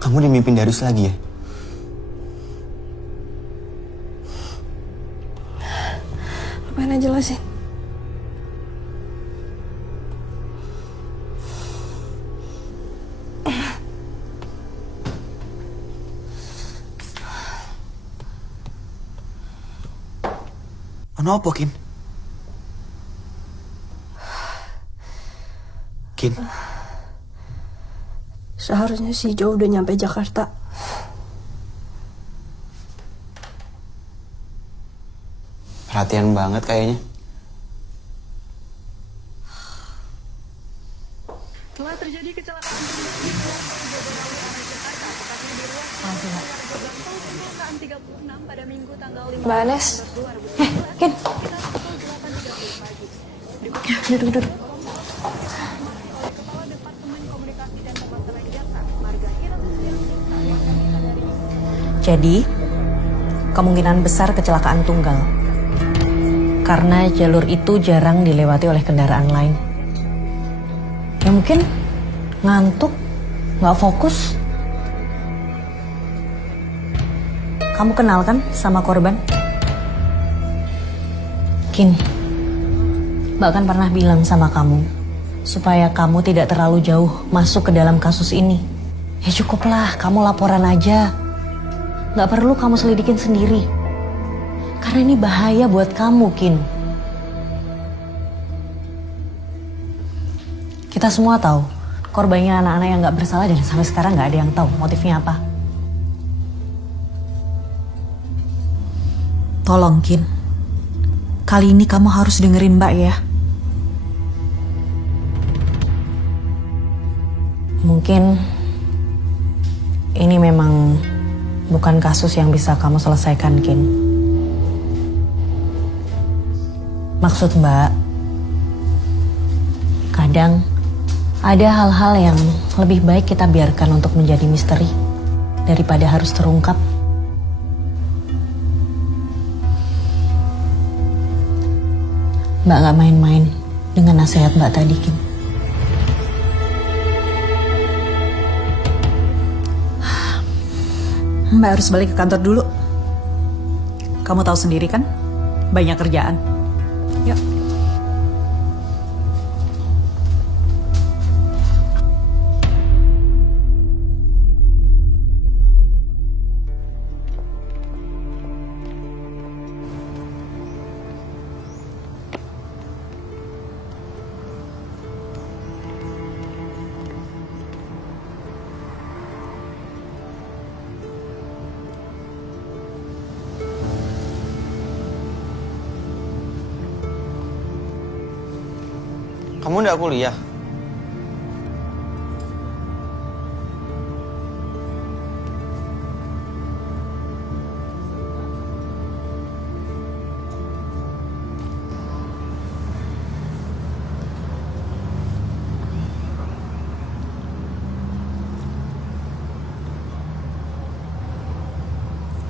Kamu dimimpin Darius lagi ya? Mana jelasin? Kenapa, Kin? Kin? Seharusnya si Jo udah nyampe Jakarta. Perhatian banget kayaknya. Telah terjadi kecelakaan pada Minggu tanggal 5 Mbak Anes. Ken. Duduk. Jadi, kemungkinan besar kecelakaan tunggal. Karena jalur itu jarang dilewati oleh kendaraan lain. Ya mungkin ngantuk, nggak fokus. Kamu kenal kan sama korban? Kin, Mbak kan pernah bilang sama kamu supaya kamu tidak terlalu jauh masuk ke dalam kasus ini. Ya cukuplah, kamu laporan aja. Nggak perlu kamu selidikin sendiri. Karena ini bahaya buat kamu, Kin. Kita semua tahu korbannya anak-anak yang nggak bersalah dan sampai sekarang nggak ada yang tahu motifnya apa. Tolong, Kin. Kali ini kamu harus dengerin Mbak ya. Mungkin ini memang bukan kasus yang bisa kamu selesaikan, Kin. Maksud Mbak, kadang ada hal-hal yang lebih baik kita biarkan untuk menjadi misteri daripada harus terungkap. Mbak gak main-main dengan nasihat Mbak tadi, Kim. Mbak harus balik ke kantor dulu. Kamu tahu sendiri kan, banyak kerjaan. Yuk. Kamu nggak kuliah?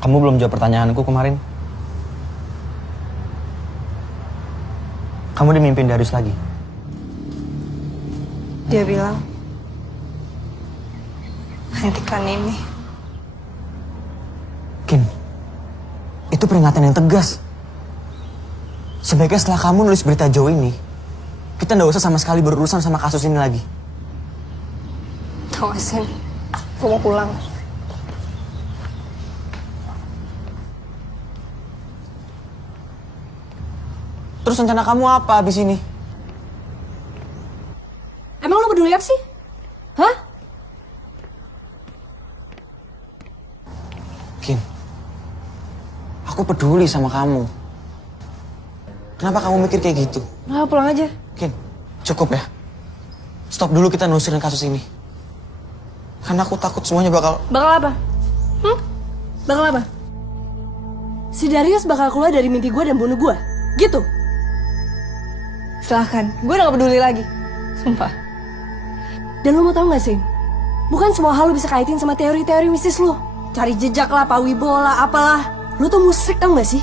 Kamu belum jawab pertanyaanku kemarin. Kamu dimimpin Darius lagi. Dia bilang, hentikan ini. Kin, itu peringatan yang tegas. Sebaiknya setelah kamu nulis berita Joe ini, kita nggak usah sama sekali berurusan sama kasus ini lagi. Awas, Sen. Gue mau pulang. Terus rencana kamu apa abis ini? Emang lo peduli apa sih? Hah? Kin, aku peduli sama kamu. Kenapa kamu mikir kayak gitu? Nah, pulang aja. Kin, cukup ya. Stop dulu kita nelusurin kasus ini. Karena aku takut semuanya bakal... Bakal apa? Bakal apa? Si Darius bakal keluar dari mimpi gue dan bunuh gue. Gitu? Silahkan, gue udah gak peduli lagi. Sumpah. Dan lo mau tau gak sih? Bukan semua hal lo bisa kaitin sama teori-teori mistis lo. Cari jejak lah, Pak Wibola, apalah. Lo tuh musrik tau gak sih?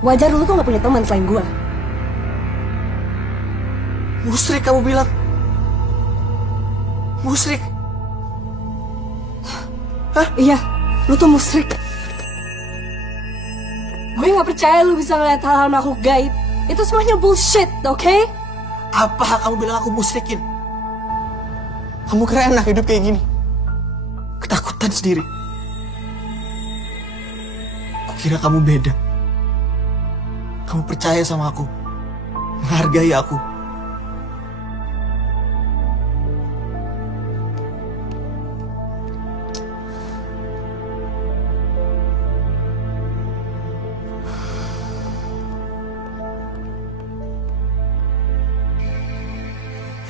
Wajar lo tuh gak punya teman selain gue. Musrik kamu bilang? Musrik? Hah? Iya, lo tuh musrik. Gue gak percaya lo bisa ngeliat hal-hal makhluk gaib. Itu semuanya bullshit, oke? Apa kamu bilang aku musrikin? Kamu kira enak hidup kayak gini? Ketakutan sendiri. Aku kira kamu beda. Kamu percaya sama aku. Menghargai aku.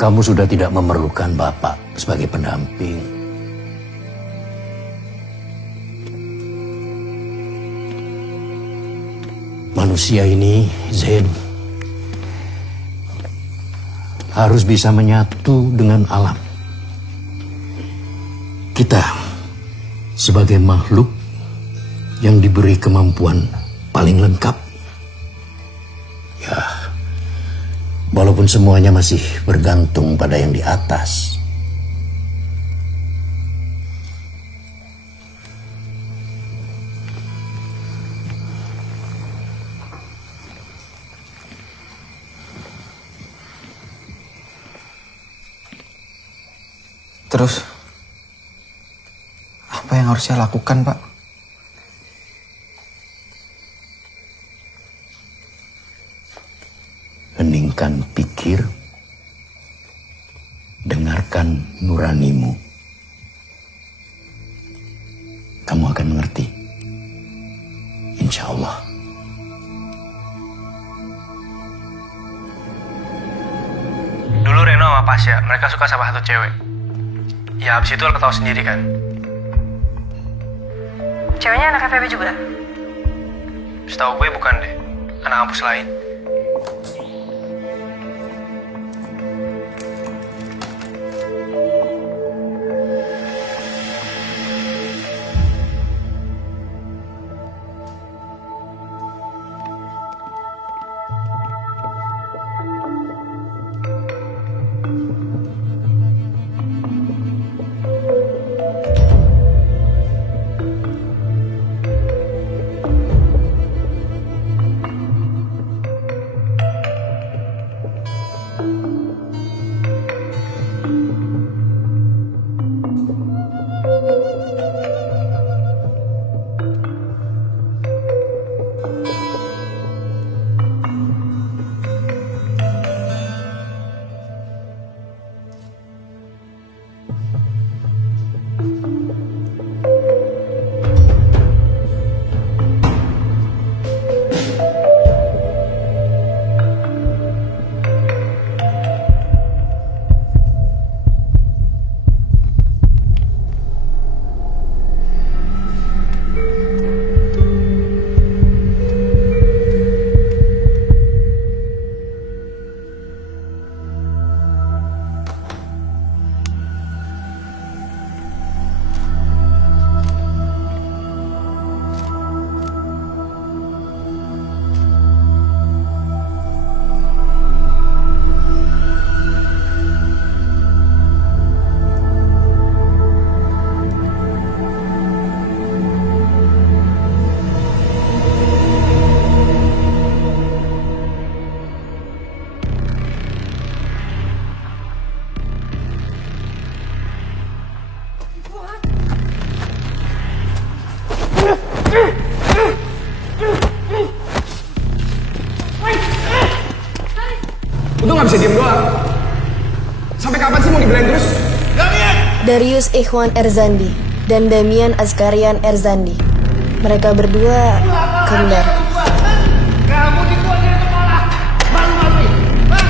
Kamu sudah tidak memerlukan Bapak sebagai pendamping. Manusia ini, Zain, harus bisa menyatu dengan alam. Kita sebagai makhluk yang diberi kemampuan paling lengkap. Ya, walaupun semuanya masih bergantung pada yang di atas. Terus, apa yang harus saya lakukan, Pak? Heningkan pikir, dengarkan nuranimu. Kamu akan mengerti, insya Allah. Dulu Reno sama Pasya, mereka suka sama satu cewek. Ya habis itu lo ketahui sendiri kan. Ceweknya anak FEB juga? Setahu gue bukan deh, anak kampus lain. bisa diem doang. Sampai kapan sih mau dibelain terus? Darius Ikhwan Erzandi dan Damian Azkarian Erzandi. Mereka berdua kembar. Kamu dikuat dari sekolah. Malu-maluin. Hah?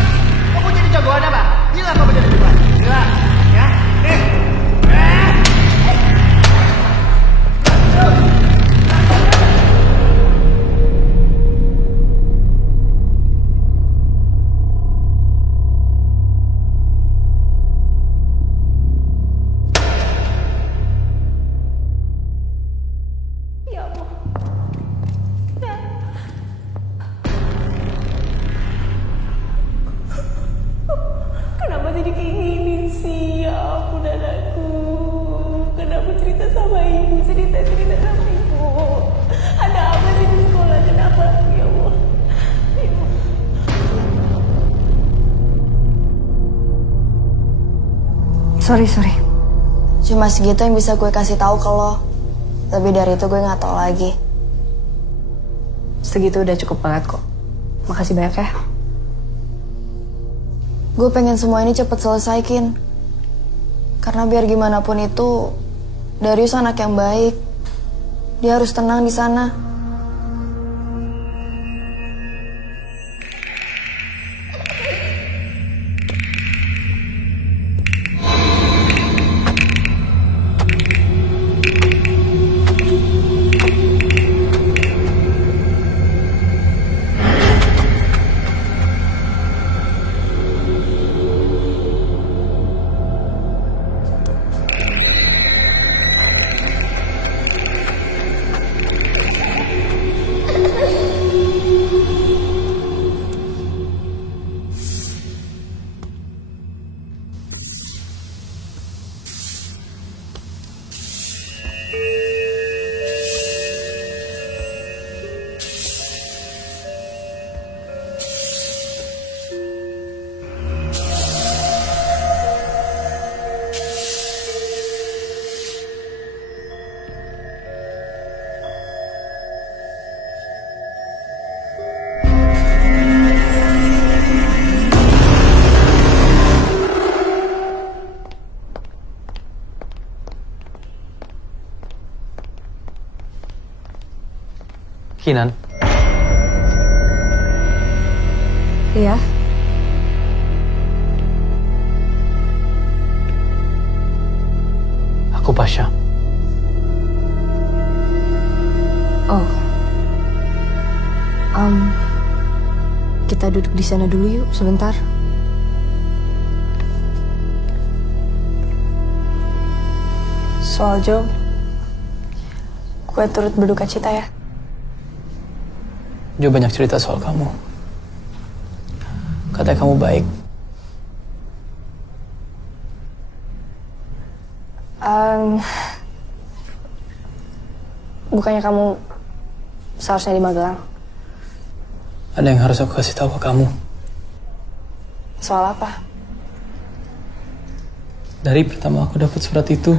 Kamu jadi jagoan apa? Gila kamu jadi jagoan. Gila. Ya? Kenapa jadi kayak gini sih? Ya ampun anakku. Kenapa cerita sama ibu? Cerita sama ibu. Ada apa sih di sekolah? Kenapa? Ya Allah. Ibu. Sorry. Cuma segitu yang bisa gue kasih tahu ke lo. Lebih dari itu gue nggak tahu lagi. Segitu udah cukup banget kok. Makasih banyak ya. Gue pengen semua ini cepet selesaikin. Karena biar gimana pun itu, Darius anak yang baik. Dia harus tenang di sana. Kinan, Iya. aku Pasha. Oh. Kita duduk di sana dulu yuk sebentar. Soal Joe, gue turut berduka cita ya. Jo banyak cerita soal kamu. Katanya kamu baik. Bukannya kamu seharusnya di Magelang? Ada yang harus aku kasih tahu ke kamu. Soal apa? Dari pertama aku dapat surat itu,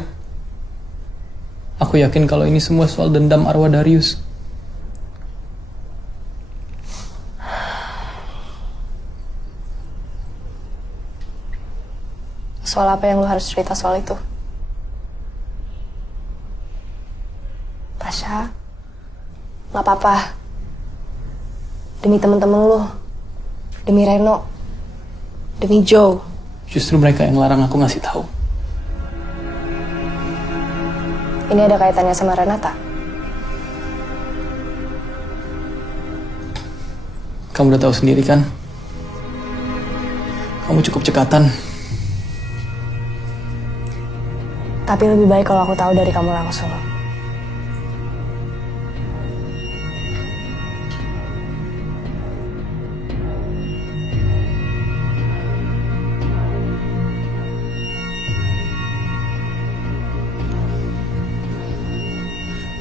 aku yakin kalau ini semua soal dendam arwah Darius. Soal apa yang lo harus cerita soal itu? Pasha, nggak apa-apa. Demi temen-temen lo, demi Reno, demi Joe. Justru mereka yang larang aku ngasih tahu. Ini ada kaitannya sama Renata. Kamu udah tahu sendiri kan? Kamu cukup cekatan. Tapi lebih baik kalau aku tahu dari kamu langsung.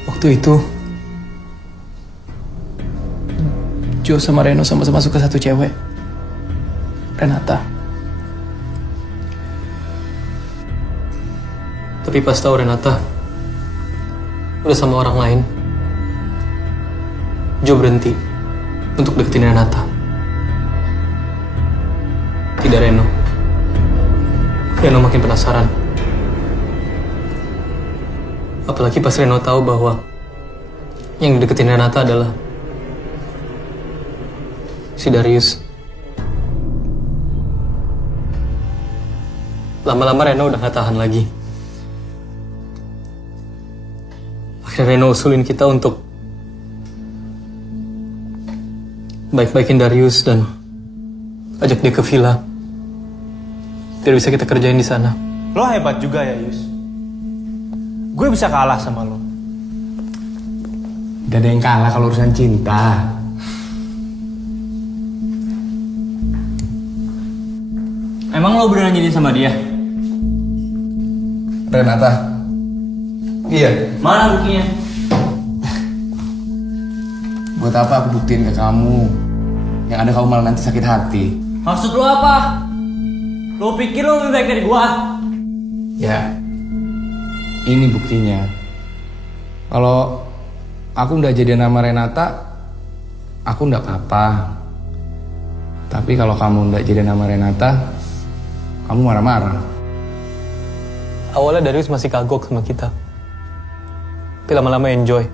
Waktu itu, Joe sama Reno sama-sama suka satu cewek, Renata. Tapi pas tahu Renata udah sama orang lain, Joe berhenti untuk deketin Renata. Tidak Reno. Reno makin penasaran. Apalagi pas Reno tahu bahwa yang dideketin Renata adalah si Darius. Lama-lama Reno udah gak tahan lagi. Akhirnya Reno usulin kita untuk baik-baikin Darius dan ajak dia ke villa. Biar bisa kita kerjain di sana. Lo hebat juga ya, Yus. Gue bisa kalah sama lo. Gak ada yang kalah kalau urusan cinta. Emang lo beneran jadian sama dia? Renata. Iya. Mana buktinya? Buat apa aku buktiin ke kamu? Yang ada kamu malah nanti sakit hati. Maksud lo apa? Lo pikir lo lebih baik dari gua? Ya, ini buktinya. Kalau aku nggak jadi nama Renata, aku nggak apa-apa. Tapi kalau kamu nggak jadi nama Renata, kamu marah-marah. Awalnya Darius masih kagok sama kita. Tapi lama-lama enjoy.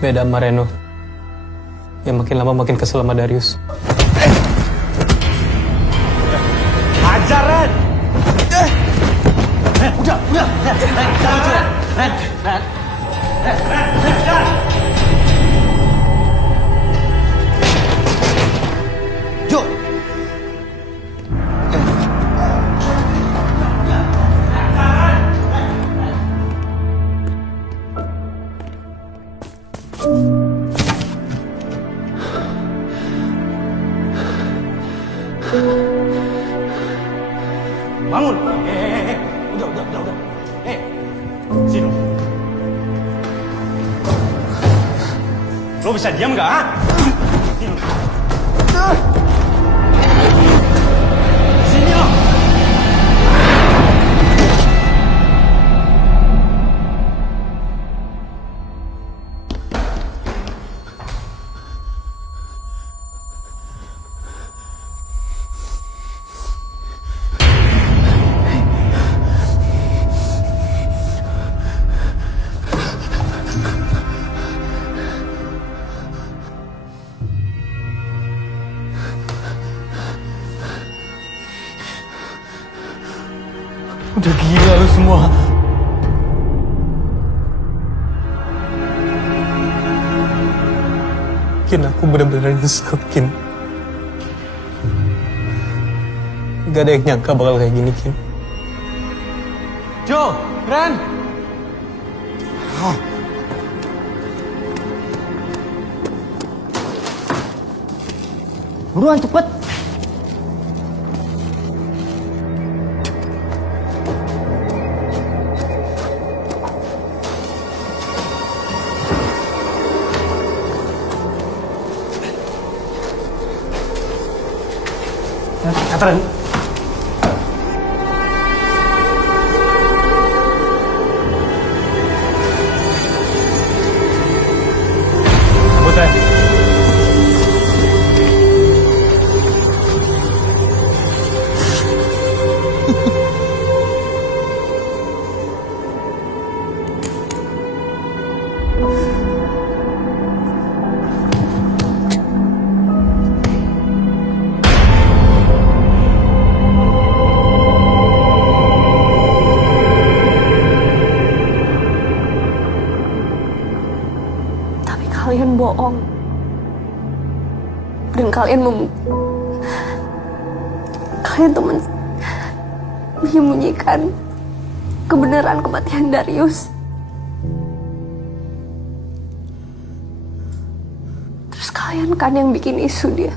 Beda sama Reno. Yang makin lama makin kesel sama Darius. Hajar, Ren! Udah. Jangan curang. Ren. Yuk. Bangun. Udah. Sini. Lo bisa diam nggak? Ah? Sini lo. Udah gila lu semua. Kin, aku bener-bener nyesel, Kin. Gak ada yang nyangka bakal kayak gini, Kin. Jo, Ren. Buruan cepet. Catherine. Cabut, Ren. Kalian bohong. Dan kalian kalian teman menyembunyikan kebenaran kematian Darius. Terus kalian kan yang bikin isu dia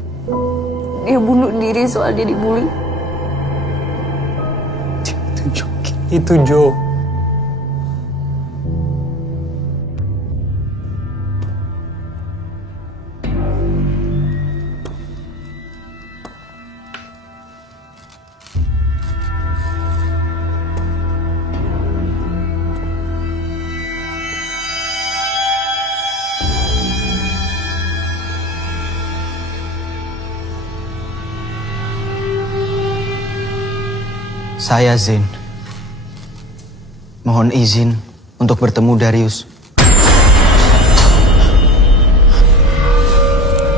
bunuh diri soal dia dibully. Itu Jo. Saya Zain. Mohon izin untuk bertemu Darius.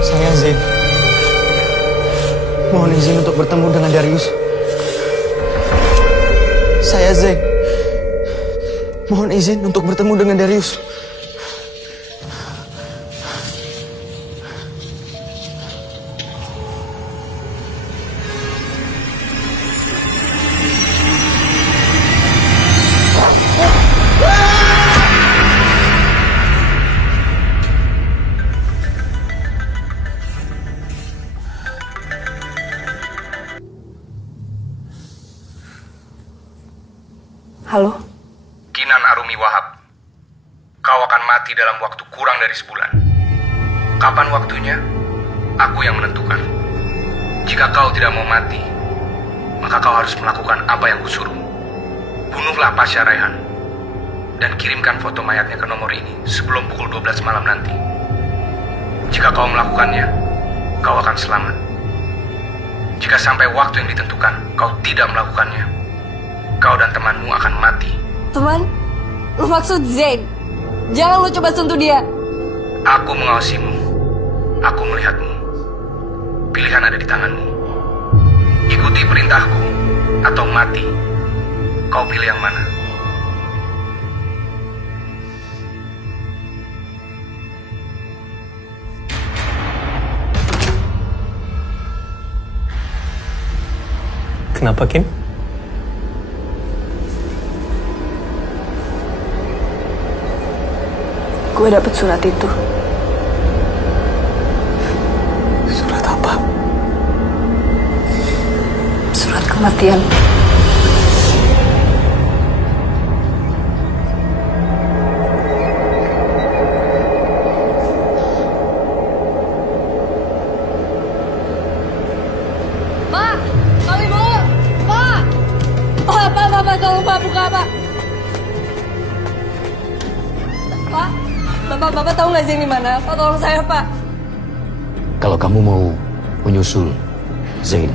Saya Zain. Mohon izin untuk bertemu dengan Darius. Saya Zain. Mohon izin untuk bertemu dengan Darius. Halo? Kinan Arumi Wahab, kau akan mati dalam waktu kurang dari sebulan. Kapan waktunya? Aku yang menentukan. Jika kau tidak mau mati, maka kau harus melakukan apa yang kusuruh. Bunuhlah Pasha Raihan dan kirimkan foto mayatnya ke nomor ini sebelum pukul 12 malam nanti. Jika kau melakukannya, kau akan selamat. Jika sampai waktu yang ditentukan kau tidak melakukannya, kau dan temanmu akan mati. Teman? Lu maksud Zain? Jangan lu coba sentuh dia. Aku mengawasimu. Aku melihatmu. Pilihan ada di tanganmu. Ikuti perintahku atau mati. Kau pilih yang mana? Kenapa, Kin? Gue dapet surat itu. Surat apa? Surat kematian. Pak! Pak Ibu! Pak! Pak, tolong Pak, buka Pak! Pak, Bapak tahu nggak Zain di mana? Pak, tolong saya Pak. Kalau kamu mau menyusul Zain,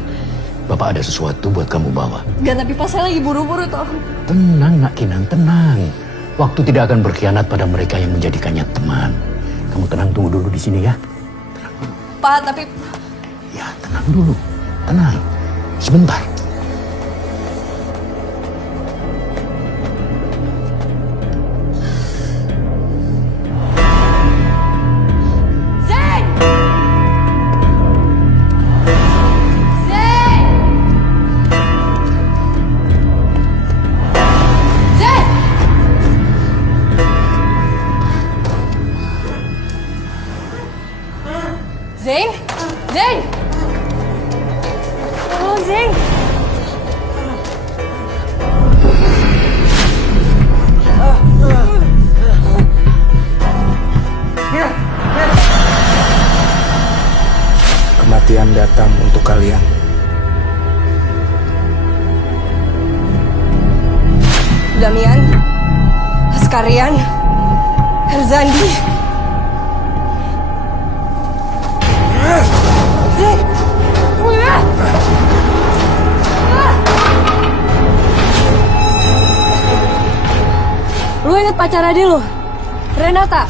Bapak ada sesuatu buat kamu bawa. Gak, tapi Pak, saya lagi buru-buru tolong. Tenang, Nak Kinan, tenang. Waktu tidak akan berkhianat pada mereka yang menjadikannya teman. Kamu tenang, tunggu dulu di sini ya. Pak, tapi... Ya, tenang dulu. Tenang. Sebentar. Zain! Zain! Zain! Zain? Zain! Oh, Zain! Kematian datang untuk kalian. Damian, Askarian, Herzandi. Zain! Lu inget pacar adik lu? Renata.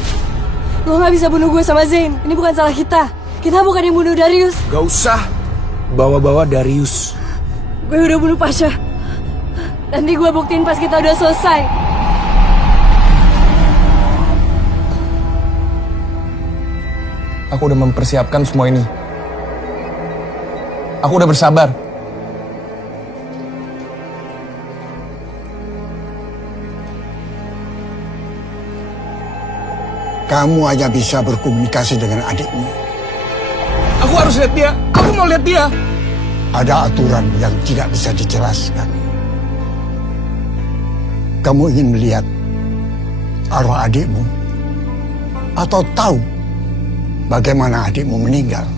Lu gak bisa bunuh gue sama Zain. Ini bukan salah kita. Kita bukan yang bunuh Darius. Gak usah bawa-bawa Darius. Gue udah bunuh Pasha. Nanti gue buktiin pas kita udah selesai. Aku udah mempersiapkan semua ini. Aku udah bersabar. Kamu hanya bisa berkomunikasi dengan adikmu. Aku harus lihat dia. Aku mau lihat dia. Ada aturan yang tidak bisa dijelaskan. Kamu ingin melihat arwah adikmu? Atau tahu bagaimana adikmu meninggal?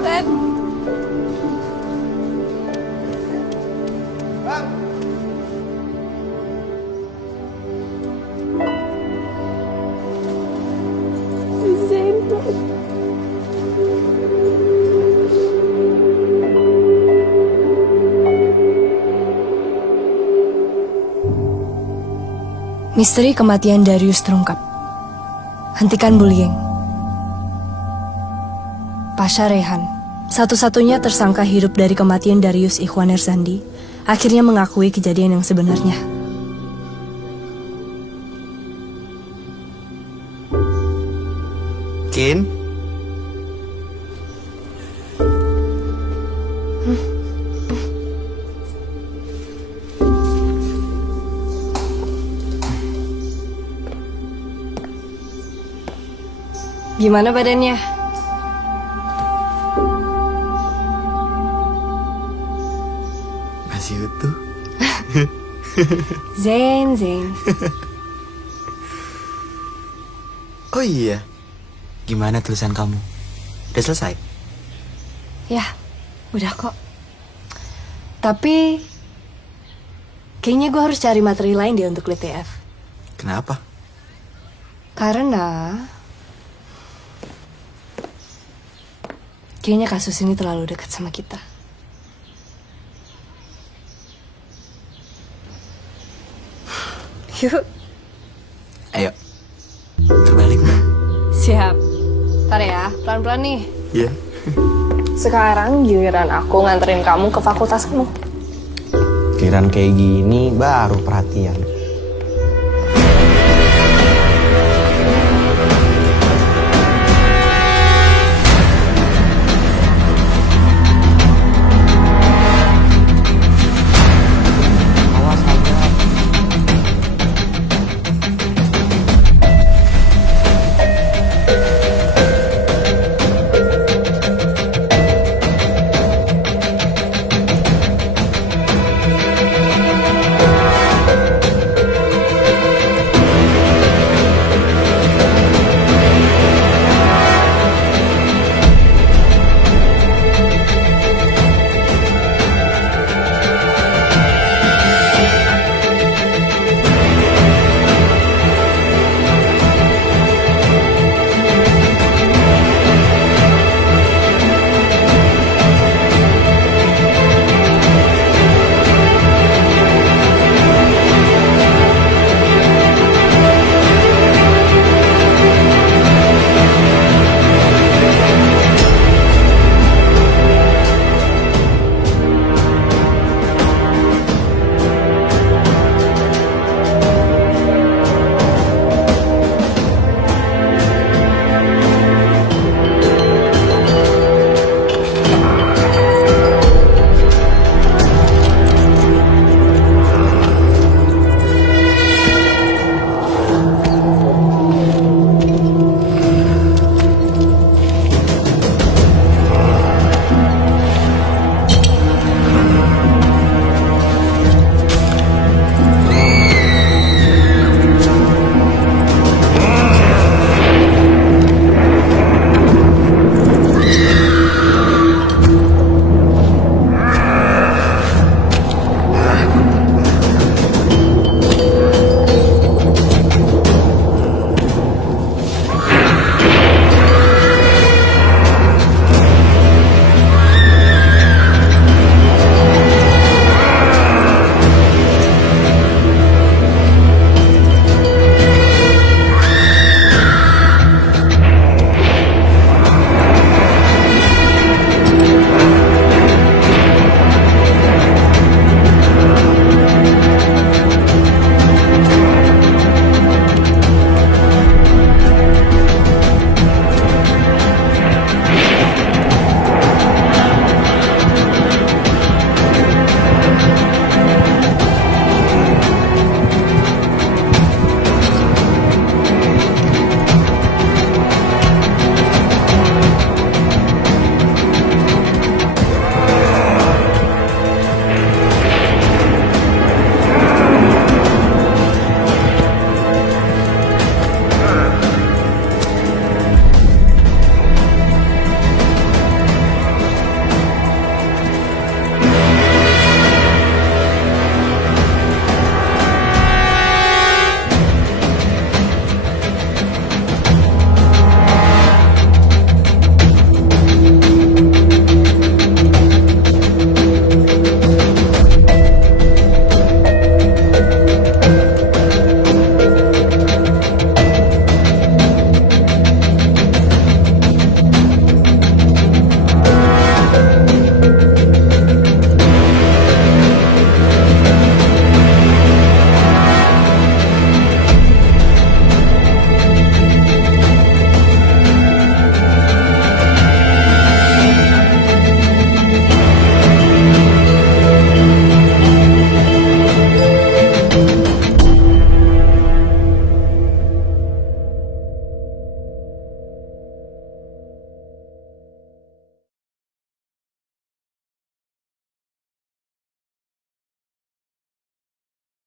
Ren. Misteri kematian Darius terungkap. Hentikan bullying. Pasha Rehan, satu-satunya tersangka hidup dari kematian Darius Ikhwan Erzandi, akhirnya mengakui kejadian yang sebenarnya. Kin? Gimana badannya? Masih utuh. Zain. Oh iya, gimana tulisan kamu? Udah selesai? Ya, udah kok. Tapi kayaknya gue harus cari materi lain deh untuk LTF. Kenapa? Karena kayaknya kasus ini terlalu dekat sama kita. Yuk. Ayo. Terbalik, Mbak. Siap. Ntar ya, pelan-pelan nih. Iya. Sekarang giliran aku nganterin kamu ke fakultas kamu. Kiran kayak gini baru perhatian.